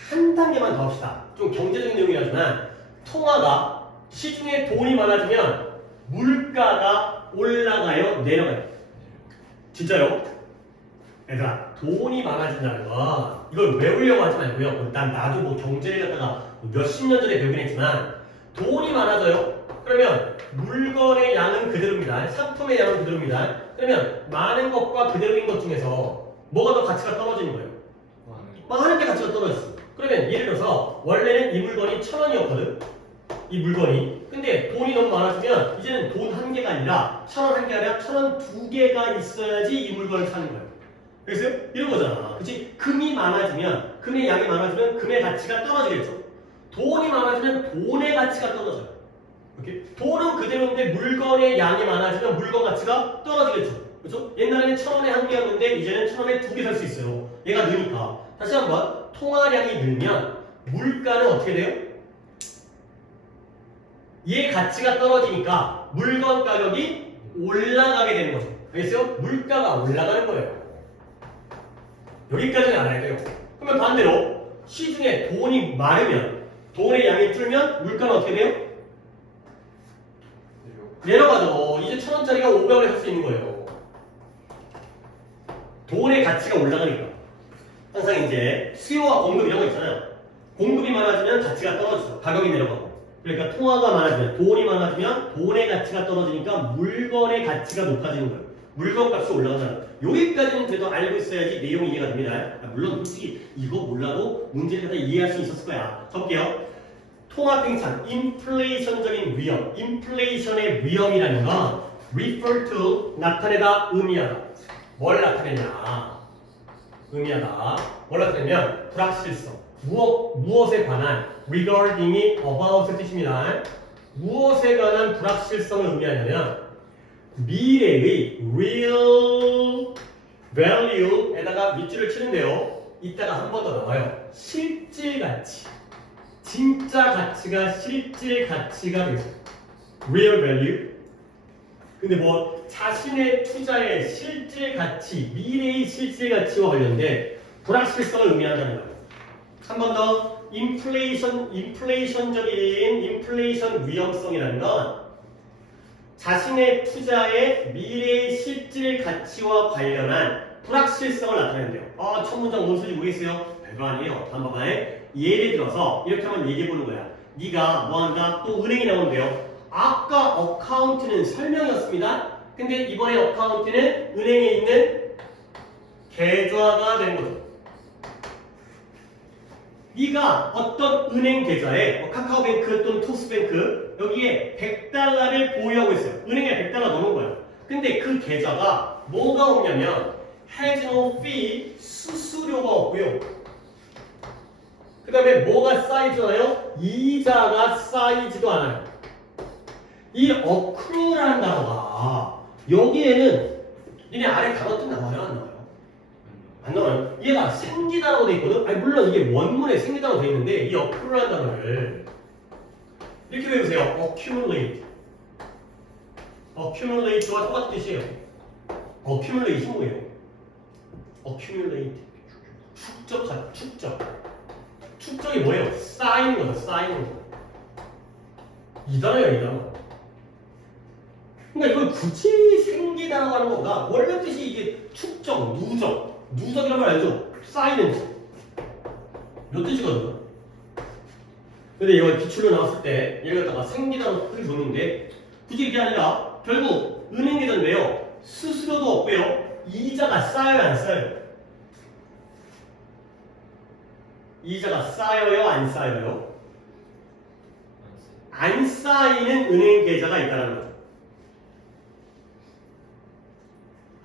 한 단계만 더 합시다. 좀 경제적인 내용이라지만 통화가 시중에 돈이 많아지면 물가가 올라가요? 내려가요? 진짜요? 얘들아, 돈이 많아진다는 건 이걸 외우려고 하지 말고요. 일단 나도 뭐 경제를 갖다가 몇십 년 전에 배우긴 했지만 돈이 많아져요. 그러면 물건의 양은 그대로입니다. 상품의 양은 그대로입니다. 그러면 많은 것과 그대로인 것 중에서 뭐가 더 가치가 떨어지는 거예요? 많은 게 가치가 떨어졌어. 그러면 예를 들어서 원래는 이 물건이 1,000원이었거든. 이 물건이. 근데 돈이 너무 많아지면 이제는 돈 한 개가 아니라 1,000원 한 개 아니라 1,000원 두 개가 있어야지 이 물건을 사는 거예요. 그래서 이런 거잖아. 그치? 금이 많아지면, 금의 양이 많아지면 금의 가치가 떨어지겠죠. 돈이 많아지면 돈의 가치가 떨어져요. 이렇게? 돈은 그대로인데 물건의 양이 많아지면 물건 가치가 떨어지겠죠. 그렇죠? 옛날에는 1,000원에 한 개였는데 이제는 1,000원에 두 개 살 수 있어요. 얘가 느니까. 다시 한번 통화량이 늘면 물가는 어떻게 돼요? 얘 가치가 떨어지니까 물건 가격이 올라가게 되는 거죠. 알겠어요? 물가가 올라가는 거예요. 여기까지는 알아야 돼요. 그러면 반대로 시중에 돈이 많으면 돈의 양이 줄면 물가는 어떻게 돼요? 내려가죠. 이제 1,000원짜리가 500원에 살 수 있는 거예요. 돈의 가치가 올라가니까. 항상 이제 수요와 공급 이런 거 있잖아요. 공급이 많아지면 가치가 떨어지죠. 가격이 내려가고. 그러니까 통화가 많아지면, 돈이 많아지면 돈의 가치가 떨어지니까 물건의 가치가 높아지는 거예요. 물건 값이 올라가잖아요. 여기까지는 그래도 알고 있어야지 내용이 이해가 됩니다. 물론 솔직히 이거 몰라도 문제를 갖다 이해할 수 있었을 거야. 볼게요. 통화팽창, 인플레이션적인 위험, 인플레이션의 위험이라는 건 refer to, 나타내다, 의미하다. 뭘 나타내냐? 의미하다. 뭘 나타내면 불확실성, 무엇에 관한 regarding이 about의 뜻입니다. 무엇에 관한 불확실성을 의미하냐면 미래의 real value에다가 밑줄을 치는데요. 이따가 한 번 더 나와요. 실질 가치. 진짜 가치가 실질 가치가 되죠. real value. 근데 뭐 자신의 투자의 실질 가치, 미래의 실질 가치와 관련된 불확실성을 의미한다는 거예요. 한 번 더 인플레이션적인 인플레이션 위험성이라는 건 자신의 투자의 미래의 실질 가치와 관련한 불확실성을 나타낸대요. 첫 문장 뭔 소리인지 모르겠어요? 별거 아니에요. 다음 봐봐요. 예를 들어서 이렇게 한번 얘기해보는 거야. 네가 뭐한다? 또 은행이 나오는데요. 아까 어카운트는 설명이었습니다. 근데 이번에 어카운트는 은행에 있는 계좌가 된 거죠. 네가 어떤 은행 계좌에 카카오뱅크 또는 토스뱅크 여기에 100달러를 보유하고 있어요. 은행에 100달러 넣는 거예요. 근데 그 계좌가 뭐가 없냐면 has no fee, 수수료가 없고요. 그 다음에 뭐가 쌓이잖아요? 이자가 쌓이지도 않아요. 이 accrue라는 단어가 여기에는 니네 아래 단어 뜻 나와요? 안 나와요? 안 나와요. 얘가 생기단어로 돼 있거든? 아니 물론 이게 원문에 생기단어로 돼 있는데 이 accrue라는 단어를 이렇게 외우세요. accumulate. accumulate와 똑같은 뜻이에요. accumulate이 뭐예요? accumulate. 축적. 축적이 뭐예요? 쌓이는 거죠. 쌓이는 거. 이 단어예요, 이 단어. 그러니까 이걸 굳이 생기다라고 하는 거가 원래 뜻이 이게 축적, 누적이라는 걸 알죠? 쌓이는 거. 몇 뜻이거든요. 근데 이걸 기출로 나왔을 때 얘를 갖다가 생기다로 크게 줬는데 굳이 이게 아니라 결국 은행에는 왜요? 수수료도 없고요. 이자가 쌓여요, 안 쌓여요? 이자가 쌓여요, 안 쌓여요? 안 쌓이는 은행 계좌가 있다는 거죠.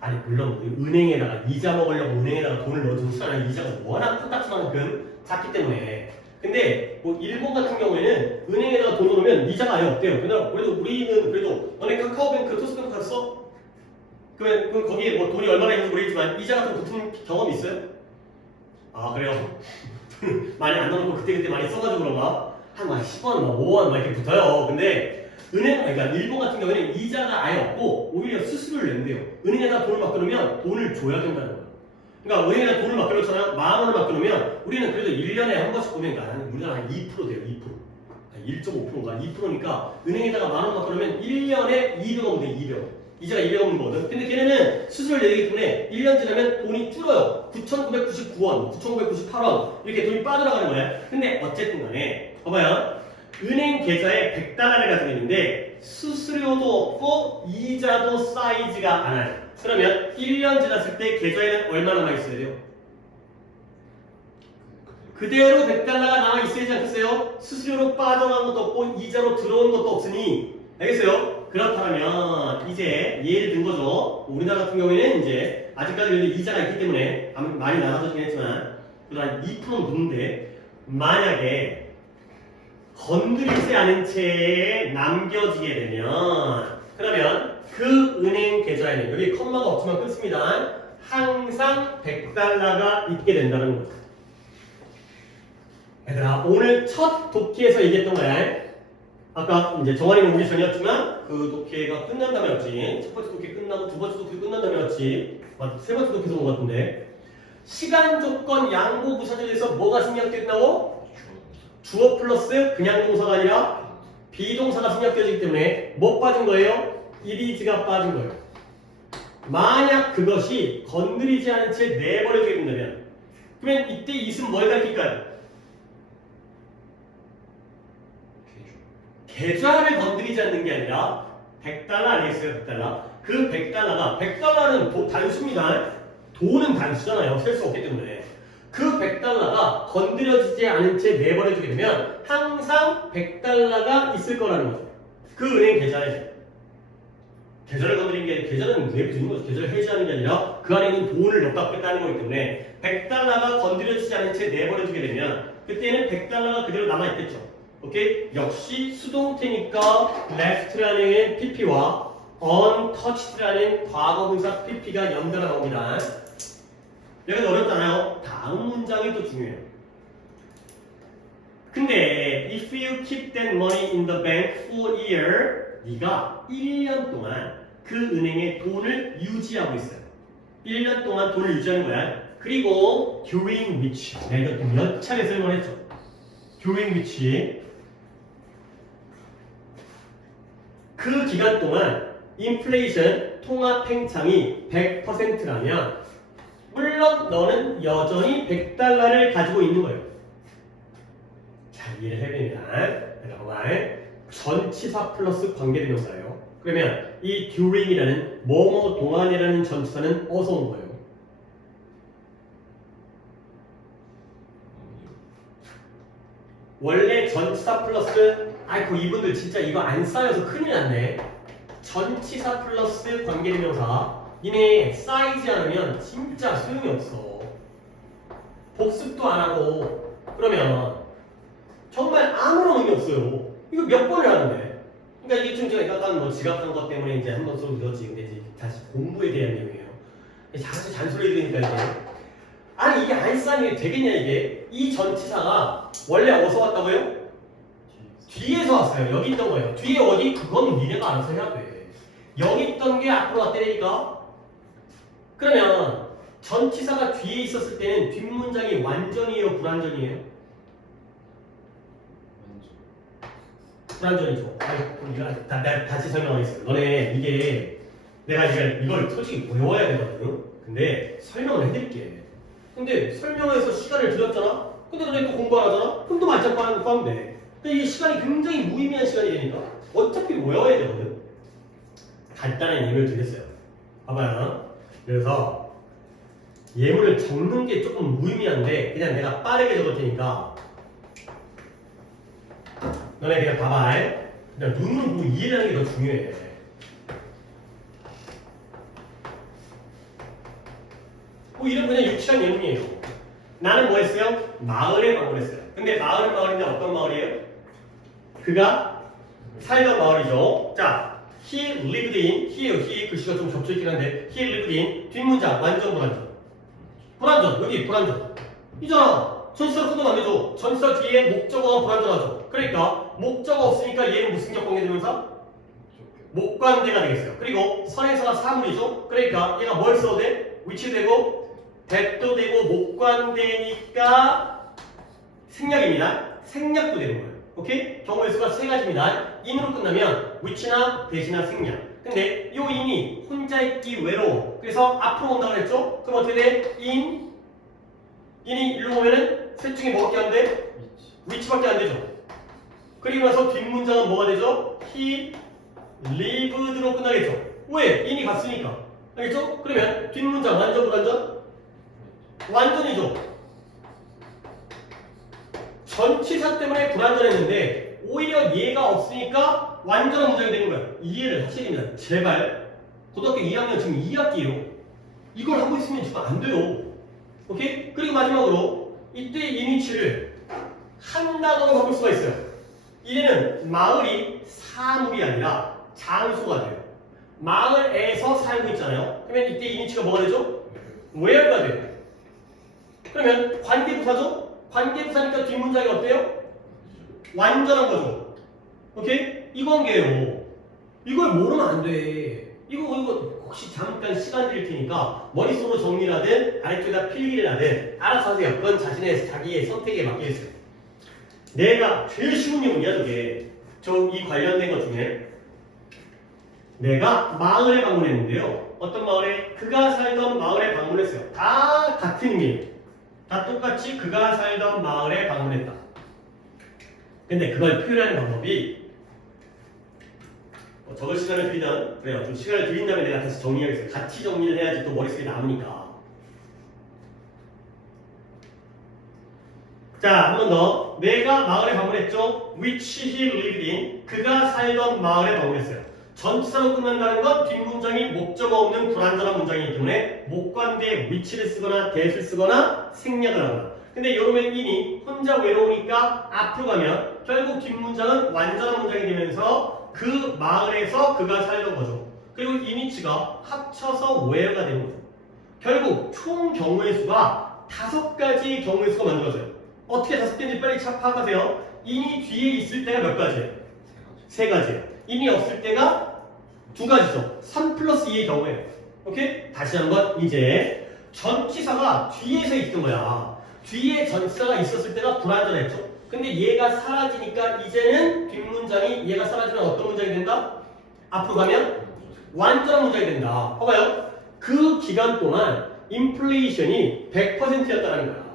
아니 물론 은행에다가 이자 먹으려고 은행에다가 돈을 넣어주는 이자가 워낙 코딱지만큼 작기 때문에. 근데 뭐 일본 같은 경우에는 은행에다가 돈 넣으면 이자가 아예 없대요. 그래도 우리는 그래도 너네 카카오뱅크, 토스뱅크 갔어? 그럼 거기에 뭐 돈이 얼마나 있는지 모르겠지만 이자 같은 거 붙은 경험 있어요? 아 그래요? 많이 안 넣어놓고 그때그때 많이 써가지고 그런가? 한 10원, 5원 막 이렇게 붙어요. 근데 그러니까 일본 같은 경우에는 이자가 아예 없고 오히려 수수료를 낸대요. 은행에다 돈을 맡겨놓으면 돈을 줘야 된다는 거예요. 그러니까 은행에다 돈을 맡겨놓잖아요. 10,000원을 맡겨놓으면 우리는 그래도 1년에 한 번씩 보면 우리나라 한 2% 돼요. 2%. 1.5%인가 2%니까 은행에다가 10,000원 맡겨놓으면 1년에 200원 돼. 200원. 이자가 200원 거거든. 근데 걔네는 수수료를 내기 때문에 1년 지나면 돈이 줄어요. 9,999원, 9,998원 이렇게 돈이 빠져나가는 거야. 근데 어쨌든 간에 봐봐요. 은행 계좌에 100달러를 가지고 있는데 수수료도 없고 이자도 쌓이지가 않아요. 그러면 1년 지났을 때 계좌에는 얼마나 남아 있어야 돼요? 그대로 100달러가 남아 있어야지 않겠어요? 수수료로 빠져나간 것도 없고 이자로 들어온 것도 없으니 알겠어요? 그렇다면 이제 예를 든 거죠. 우리나라 같은 경우에는 이제 아직까지 근데 이자가 있기 때문에 많이 나가졌긴 했지만 그래도 한 2%는 붙는데 만약에 건드리지 않은 채 남겨지게 되면 그러면 그 은행 계좌에는 여기 컴마가 없지만 끊습니다. 항상 100달러가 있게 된다는 거죠. 얘들아 오늘 첫 독해에서 얘기했던 거야. 아까 이제 정한이가 오기 전이었지만 그 독해가 끝난 다음에였지. 첫 번째 독해 끝나고 두 번째 독해 끝난 다음에였지. 세 번째 독해에서 온 것 같은데 시간 조건 양보 부사절에서 뭐가 생략된다고? 주어 플러스 그냥 동사가 아니라 비동사가 생략되어지기 때문에 뭐 빠진 거예요? 이리즈가 빠진 거예요. 만약 그것이 건드리지 않은 채 내버려두게 된다면 그러면 이때 이승 뭘 가르칠까요? 계좌를 건드리지 않는 게 아니라 100달러 아니겠어요? 100달러. 그 100달러는 단수입니다. 돈은 단수잖아요. 셀 수 없기 때문에. 그 100달러가 건드려지지 않은 채 내버려두게 되면 항상 100달러가 있을 거라는 거죠. 그 은행 계좌에. 계좌를 건드리는 게 아니라 계좌는 왜 부는 거죠? 계좌를 해지하는 게 아니라 그 안에 있는 돈을 넣다 뺐다는 거기 때문에 100달러가 건드려지지 않은 채 내버려두게 되면 그때는 100달러가 그대로 남아있겠죠. 오케이? 역시 수동태니까 left라는 pp와 untouched라는 과거분사 pp가 연달아 나옵니다. 여기서 어렵잖아요. 다음 문장이 또 중요해요. 근데 if you keep that money in the bank for a year 네가 1년 동안 그 은행에 돈을 유지하고 있어요. 1년 동안 돈을 유지하는 거야. 그리고 during which 내가 이거 몇 차례 설명했죠. during which 그 기간 동안 인플레이션 통합 팽창이 100%라면 물론 너는 여전히 100달러를 가지고 있는 거예요. 자, 이해를 해봅니다. 봐봐. 전치사 플러스 관계대명사예요. 그러면 이 during이라는 뭐뭐 동안이라는 전치사는 어디서 온 거예요? 원래 전치사 플러스 아이고 이분들 진짜 이거 안 쌓여서 큰일 났네. 전치사 플러스 관계대명사 이네 쌓이지 않으면 진짜 소용이 없어. 복습도 안 하고 그러면 정말 아무런 의미 없어요. 이거 몇 번을 하는데. 그러니까 이게 좀 제가 약간 뭐 지각한 것 때문에 이제 한 번 쏘고 그렇지. 근데 이제 다시 공부에 대한 내용이에요. 자꾸 잔소리 들으니까 이제 아니 이게 안 쌓이는 게 되겠냐 이게. 이 전치사가 원래 어디서 왔다고요? 뒤에서 왔어요. 여기 있던 거예요. 뒤에 어디? 그건 니네가 알아서 해야 돼. 여기 있던 게 앞으로 왔다니까. 그러면 전치사가 뒤에 있었을 때는 뒷문장이 완전이에요? 불완전이에요? 불완전이죠. 내가 다시 설명하겠습니다. 너네 이게 내가 이걸 솔직히 외워야 되거든. 근데 설명을 해드릴게. 근데 설명해서 시간을 들였잖아? 근데 너네 또 공부 안 하잖아? 그럼 또 맞짱 하면 돼. 근데 이 시간이 굉장히 무의미한 시간이 되니까 어차피 외워야 되거든. 간단한 예를 드렸어요. 봐봐요. 그래서 예문을 적는 게 조금 무의미한데 그냥 내가 빠르게 적을 테니까 너네 그냥 봐봐. 그냥 눈으로 보고 이해를 하는 게 더 중요해. 뭐 이런 그냥 유치한 예문이에요. 나는 뭐 했어요? 마을에 방문했어요. 근데 마을인데 어떤 마을이에요? 그가 살던 마을이죠. 자, he lived in, he 글씨가 좀 겹쳐있긴 한데 he lived in 뒷문장 완전 불완전. 불완전 여기 불완전 이잖아. 전치사 끊으면 안 되죠. 전치사 뒤에 목적어가 불완전하죠. 그러니까 목적어 없으니까 얘는 무슨 격관계대명사? 목관대가 되겠어요. 그리고 선행사가 사물이죠. 그러니까 얘가 뭘 써도 돼? which 되고 that도 되고 목관대니까 생략입니다. 생략도 되는 거예요. 오케이? 경우의 수가 세 가지입니다. in으로 끝나면 which나 대시나 생략. 근데 요 in이 혼자 있기 외로워. 그래서 앞으로 온다고 그랬죠? 그럼 어떻게 돼? in이 일로 보면은 셋 중에 뭐밖에 안 돼? which밖에 안 되죠. 그리고 나서 뒷문장은 뭐가 되죠? he lived로 끝나겠죠. 왜? in이 갔으니까. 알겠죠? 그러면 뒷문장 완전 불완전? 완전이죠. 전치사 때문에 불완전했는데 오히려 얘가 없으니까 완전한 문장이 되는 거야. 이해를 하셔야 됩니다. 제발. 고등학교 2학년 지금 2학기예요. 이걸 하고 있으면 지금 안 돼요. 오케이? 그리고 마지막으로 이때 이니치를 한 단어로 바꿀 수가 있어요. 이래는 마을이 사물이 아니라 장소가 돼요. 마을에서 살고 있잖아요. 그러면 이때 이니치가 뭐가 되죠? where가 돼요. 그러면 관계부사죠? 관계부사니까 뒷문장이 어때요? 완전한 거죠. 오케이? 이 관계예요. 이걸 모르면 안 돼. 이거 혹시 잠깐 시간 드릴 테니까 머릿속으로 정리를 하든 아래쪽에다 필기를 하든 알아서 하세요. 그건 자기의 선택에 맡겨있어요. 내가 제일 쉬운 예문이야 저게. 이 관련된 것 중에 내가 마을에 방문했는데요. 어떤 마을에? 그가 살던 마을에 방문했어요. 다 같은 의미예요. 다 똑같이 그가 살던 마을에 방문했다. 근데 그걸 표현하는 방법이 적을 시간을 드리면 그래요. 좀 시간을 드린 다음에 내가 다시 정리하겠어요. 같이 정리를 해야지 또 머릿속에 남으니까. 자, 한 번 더. 내가 마을에 방문했죠. Which he lived in. 그가 살던 마을에 방문했어요. 전치사로 끝난다는 건 뒷문장이 목적어 없는 불완전한 문장이기 때문에 목관 뒤에 which를 쓰거나 that을 쓰거나 생략을 하거나. 근데 요러면 in이 혼자 외로우니까 앞으로 가면 결국 뒷문장은 완전한 문장이 되면서 그 마을에서 그가 살던 거죠. 그리고 이니치가 합쳐서 where가 되는 거죠. 결국 총 경우의 수가 5가지 경우의 수가 만들어져요. 어떻게 5개인지 빨리 파악하세요. in이 뒤에 있을 때가 몇 가지예요? 3가지예요. in이 없을 때가 2가지죠. 3 플러스 2의 경우에요. 오케이? 다시 한번 이제 전치사가 뒤에서 있던 거야. 뒤에 전치사가 있었을 때가 불완전했죠. 근데 얘가 사라지니까 이제는 뒷문장이 얘가 사라지면 어떤 문장이 된다? 앞으로 가면 완전한 문장이 된다. 봐봐요. 그 기간 동안 인플레이션이 100%였다는 거야.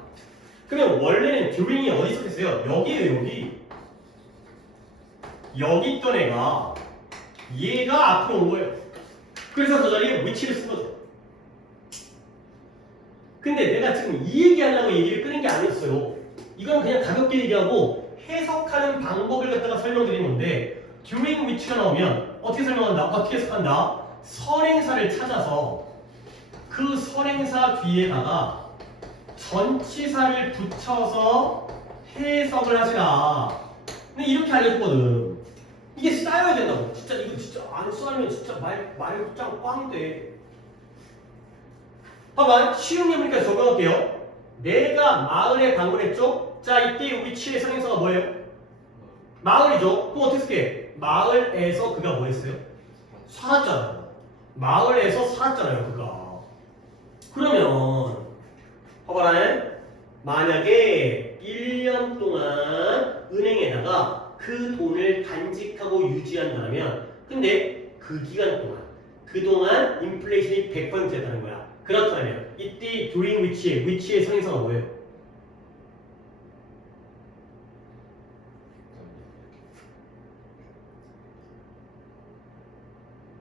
그러면 원래는 during이 어디 있었겠어요? 여기에요, 여기. 여기 있던 애가 얘가 앞으로 온 거예요. 그래서 저 자리에 which를 쓴 거죠. 근데 내가 지금 이 얘기하려고 얘기를 끄는 게 아니었어요. 이건 그냥 가볍게 얘기하고 해석하는 방법을 갖다가 설명드린 건데 during which가 나오면 어떻게 설명한다? 어떻게 해석한다? 선행사를 찾아서 그 선행사 뒤에다가 전치사를 붙여서 해석을 하시라. 근데 이렇게 알려줬거든. 이게 쌓여야 된다고. 진짜 이거 진짜 안 쌓이면 진짜 말이 짱 돼. 봐봐. 쉬운 예문이니까 적용할게요. 내가 마을에 방문했죠? 자, 이때 which의 선행사가 뭐예요? 마을이죠. 그럼 어떻게 쓸게? 마을에서 그가 뭐 했어요? 살았잖아요. 마을에서 살았잖아요, 그가. 그러면 봐봐라. 만약에 1년 동안 은행에다가 그 돈을 간직하고 유지한다면 근데 그 기간 동안 그동안 인플레이션이 100%였다는 거야. 그렇다면 이때 during which의 선행사가 뭐예요?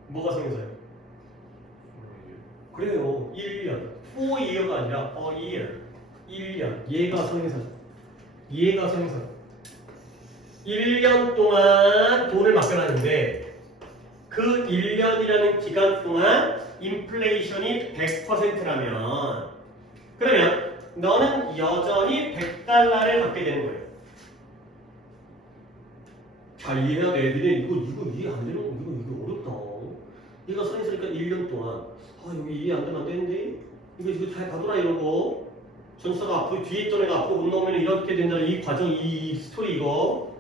뭐가 선행사예요? 그래요. 1년. for year가 아니라 a year. 1년. 얘가 선행사죠. 얘가 선행사죠. 1년 동안 돈을 맡겨놨는데 그 1년이라는 기간 동안 인플레이션이 100%라면 그러면 너는 여전히 100달러를 받게 되는 거예요. 잘 이해해야 돼. 너네 이거 이해 안 되는 거 이거 어렵다. 얘가 선행사니까 1년 동안 여기 이해 안 되면 안 되는데 이거 잘 봐둬라 이러고 전사가 앞으로 뒤에 있던 애가 앞으로 못 나오면 이렇게 된다는 이 과정 이 스토리 이거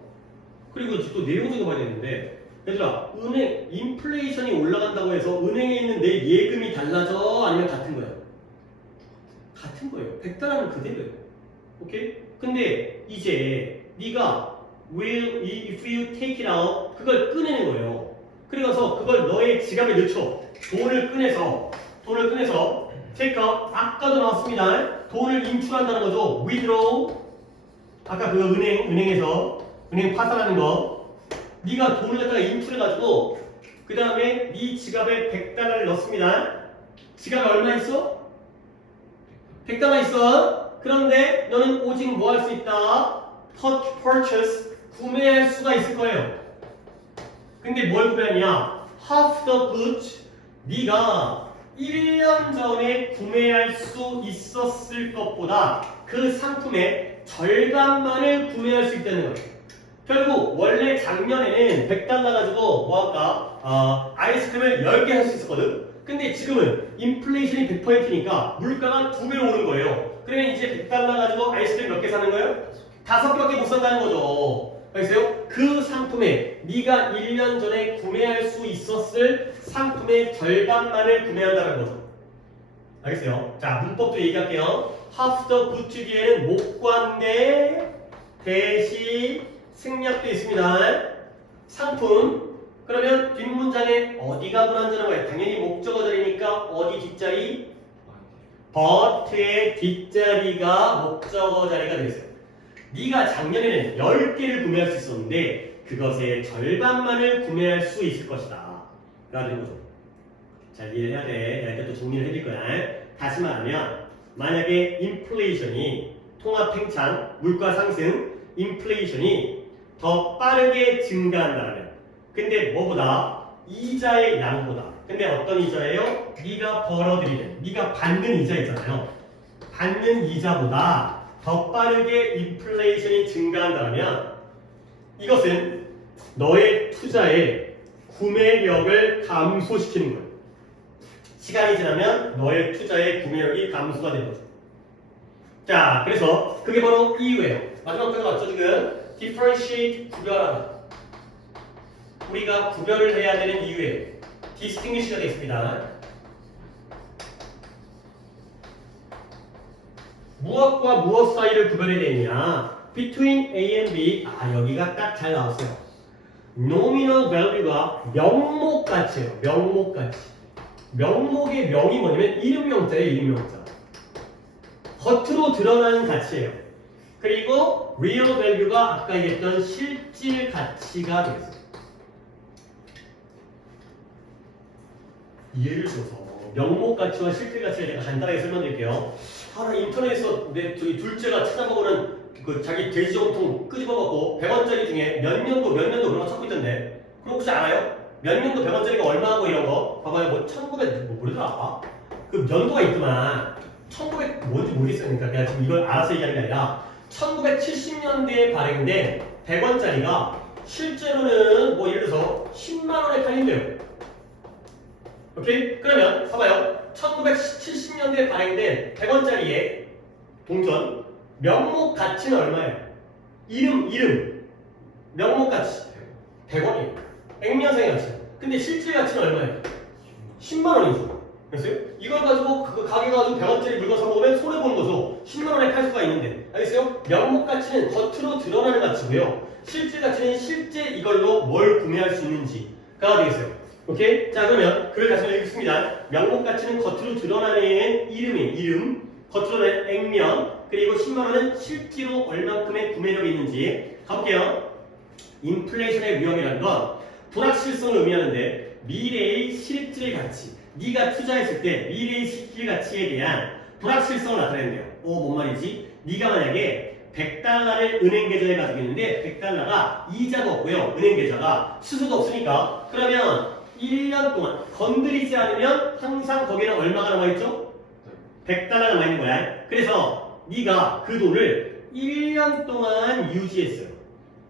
그리고 또 내용적으로 봐야 되는데 얘들아 은행 인플레이션이 올라간다고 해서 은행에 있는 내 예금이 달라져 아니면 같은 거예요? 같은 거예요. 100달러는 그대로예요. 오케이? 근데 이제 네가 will if you take it out 그걸 꺼내는 거예요. 그래서 그걸 너의 지갑에 넣죠. 돈을 꺼내서 take out 아까도 나왔습니다. 돈을 인출한다는 거죠. withdraw 아까 그 은행에서 은행 파산하는 거 네가 돈을 갖다가 인출해가지고 그 다음에 네 지갑에 100달러를 넣습니다. 지갑에 얼마 있어? 100달러 있어. 그런데 너는 오직 뭐 할 수 있다? purchase 구매할 수가 있을 거예요. 근데 뭘 구매하냐? half the goods 네가 1년 전에 구매할 수 있었을 것보다 그 상품의 절반만을 구매할 수 있다는 거예요. 결국 원래 작년에는 100달러 가지고 뭐 할까? 아이스크림을 10개 할 수 있었거든. 근데 지금은 인플레이션이 100%니까 물가가 2배로 오른 거예요. 그러면 이제 100달러 가지고 아이스크림 몇 개 사는 거예요? 5개밖에 못 산다는 거죠. 알겠어요? 그 상품에 네가 1년 전에 구매할 수 있었을 상품의 절반만을 구매한다는 거죠. 알겠어요? 자, 문법도 얘기할게요. half the good 뒤에는 목관대 대시 생략도 있습니다. 상품. 그러면 뒷문장에 어디가 불완전한 거예요? 당연히 목적어 자리니까 어디 뒷자리? but의 뒷자리가 목적어 자리가 되겠어요. 네가 작년에는 10개를 구매할 수 있었는데 그것의 절반만을 구매할 수 있을 것이다. 라는 거죠. 잘 이해를 해야 돼. 내가 또 정리를 해줄 거야. 다시 말하면 만약에 인플레이션이 통합 팽창, 물가 상승, 인플레이션이 더 빠르게 증가한다면 근데 뭐보다? 이자의 양보다. 근데 어떤 이자예요? 네가 벌어들이는, 네가 받는 이자 있잖아요. 받는 이자보다 더 빠르게 인플레이션이 증가한다면 이것은 너의 투자의 구매력을 감소시키는 거예요. 시간이 지나면 너의 투자의 구매력이 감소가 되는 거죠. 자, 그래서 그게 바로 이유예요. 마지막까지 맞죠 지금? differentiate 구별하다. 우리가 구별을 해야 되는 이유예요. distinguish가 되겠습니다. 무엇과 무엇 사이를 구별해야 되느냐? between A and B. 여기가 딱 잘 나왔어요. nominal value가 명목 가치예요. 명목 가치. 명목의 명이 뭐냐면 이름명자예요. 이름명자. 겉으로 드러나는 가치예요. 그리고 real value가 아까 얘기했던 실질 가치가 되겠어요. 예를 들어서 명목 가치와 실질 가치를 제가 간단하게 설명드릴게요. 나 인터넷에서 내 저희 둘째가 찾아보고는 그 자기 돼지저금통 끄집어갖고 100원짜리 중에 몇 년도 그런 거 찾고 있던데 그럼 혹시 알아요? 몇 년도 100원짜리가 얼마고 이런 거 봐봐요. 뭐 1900 뭐더라? 그 연도가 있더만 1900 뭔지 모르겠어요. 그러니까 내가 지금 이걸 알아서 얘기하는 게 아니라 1970년대에 발행된 100원짜리가 실제로는 뭐 예를 들어서 10만 원에 팔린대요. 오케이? 그러면 봐봐요. 1970년대에 발행된 100원짜리의 동전 명목 가치는 얼마예요? 이름 명목 가치 100원이에요. 액면상의 가치. 근데 실질 가치는 얼마예요? 10만 원이죠. 알겠어요? 이걸 가지고 그 가게 가지고 100원짜리 물건 사 먹으면 손해 보는 거죠. 10만 원에 팔 수가 있는데. 알겠어요? 명목 가치는 겉으로 드러나는 가치고요. 실질 가치는 실제 이걸로 뭘 구매할 수 있는지가 되겠어요. 오케이? 자, 그러면 글을 다시 읽겠습니다. 명목 가치는 겉으로 드러나는 이름, 겉으로 드러나는 액면, 그리고 10만 원은 실제로 얼만큼의 구매력이 있는지 가볼게요. 인플레이션의 위험이라는 건 불확실성을 의미하는데 미래의 실질 가치, 네가 투자했을 때 미래의 실질 가치에 대한 불확실성을 나타낸대요. 뭔 말이지? 네가 만약에 100달러를 은행 계좌에 가지고 있는데 100달러가 이자도 없고요. 은행 계좌가 수수도 없으니까 그러면 1년 동안 건드리지 않으면 항상 거기는 얼마가 남아있죠? 100달러가 남아있는 거야. 그래서 네가 그 돈을 1년 동안 유지했어요.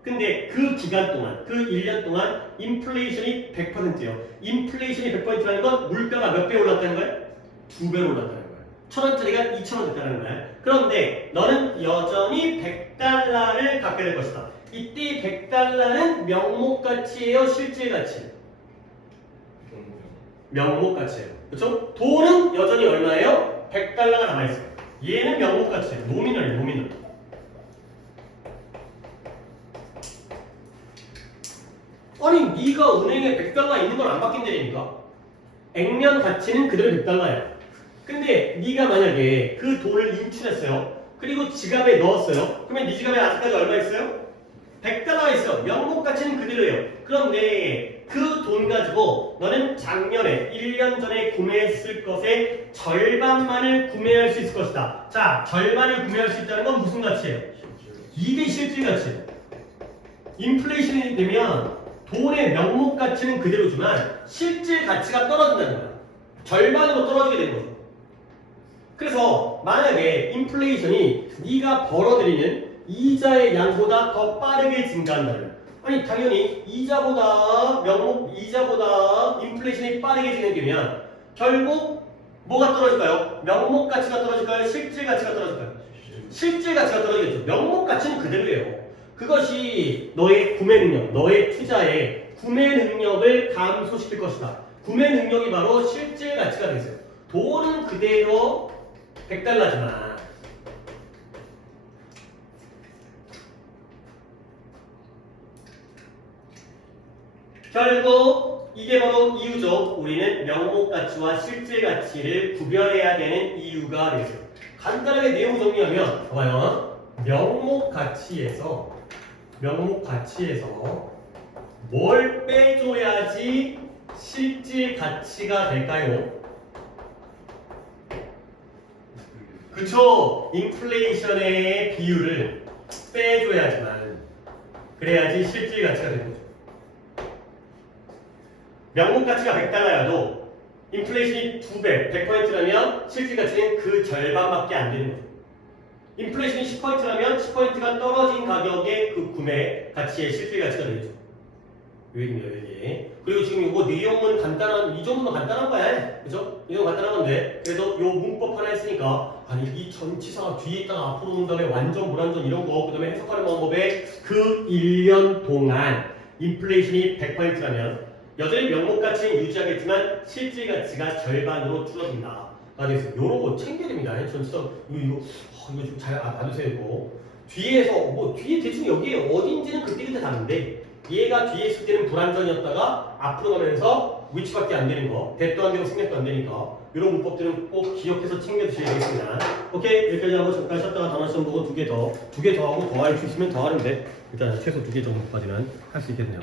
근데 그 기간 동안, 그 1년 동안 인플레이션이 100%예요. 인플레이션이 100%라는 건 물가가 몇 배 올랐다는 거예요? 2배로 올랐다는 거예요. 1000원짜리가 2000원 됐다는 거예요. 그런데 너는 여전히 100달러를 갖게 될 것이다. 이때 100달러는 명목 가치예요? 실질 가치? 명목 가치예요. 그렇죠? 돈은 여전히 얼마예요? 100달러가 남아있어요. 얘는 명목 가치예요. 노미널. 네가 은행에 100달러 있는 건 안 바뀐다니까. 액면 가치는 그대로 100달러야. 근데 네가 만약에 그 돈을 인출했어요. 그리고 지갑에 넣었어요. 그러면 네 지갑에 아직까지 얼마 있어요? 100달러가 있어. 명목 가치는 그대로예요. 그런데 그 돈 가지고 너는 작년에 1년 전에 구매했을 것의 절반만을 구매할 수 있을 것이다. 자, 절반을 구매할 수 있다는 건 무슨 가치예요? 이게 실질 가치예요. 인플레이션이 되면 돈의 명목 가치는 그대로지만 실질 가치가 떨어진다는 거야. 절반으로 떨어지게 되는 거죠. 그래서 만약에 인플레이션이 네가 벌어들이는 이자의 양보다 더 빠르게 증가한다면, 아니 당연히 이자보다 인플레이션이 빠르게 진행되면 결국 뭐가 떨어질까요? 명목 가치가 떨어질까요? 실질 가치가 떨어질까요? 실질 가치가 떨어지겠죠. 명목 가치는 그대로예요. 그것이 너의 구매 능력, 너의 투자의 구매 능력을 감소시킬 것이다. 구매 능력이 바로 실질 가치가 되겠어요. 돈은 그대로 100달러지만 결국 이게 바로 이유죠. 우리는 명목 가치와 실질 가치를 구별해야 되는 이유가 되죠. 간단하게 내용 정리하면 봐봐요. 명목 가치에서 뭘 빼줘야지 실질 가치가 될까요? 그쵸? 인플레이션의 비율을 빼줘야지만 그래야지 실질 가치가 되는 거죠. 명목 가치가 100달러여도 인플레이션이 2배, 100%라면 실질 가치는 그 절반밖에 안 되는 거죠. 인플레이션이 10%라면 10%가 떨어진 가격의 그 구매 가치의 실질 가치가 되겠죠. 여기입니다, 여기. 그리고 지금 이거 내용은 간단한, 이 정도면 간단한 거야. 그죠? 이 정도 간단한 건데. 그래도 요 문법 하나 했으니까, 아니, 이 전치사가 뒤에 있다가 앞으로 온 다음에 완전, 불완전 이런 거, 그 다음에 해석하는 방법에 그 1년 동안 인플레이션이 100%라면 여전히 명목 가치는 유지하겠지만 실질 가치가 절반으로 줄어든다. 그래서 요런 거 챙겨야 됩니다. 전치사, 이거 좀 잘 봐주세요, 이거. 뒤에서, 뒤에 대충 여기 어딘지는 그때 다른데, 얘가 뒤에 있을 때는 불완전이었다가 앞으로 가면서 위치밖에 안 되는 거, 대도 안 되고 생략도 안 되니까 이런 문법들은 꼭 기억해서 챙겨주셔야겠습니다. 오케이, 여기까지 하고 잠깐 쉬었다가 단어 시험 보고 두 개 더 하고 더 할 수 있으면 더 하는데 일단 최소 2개 정도까지는 할 수 있겠네요.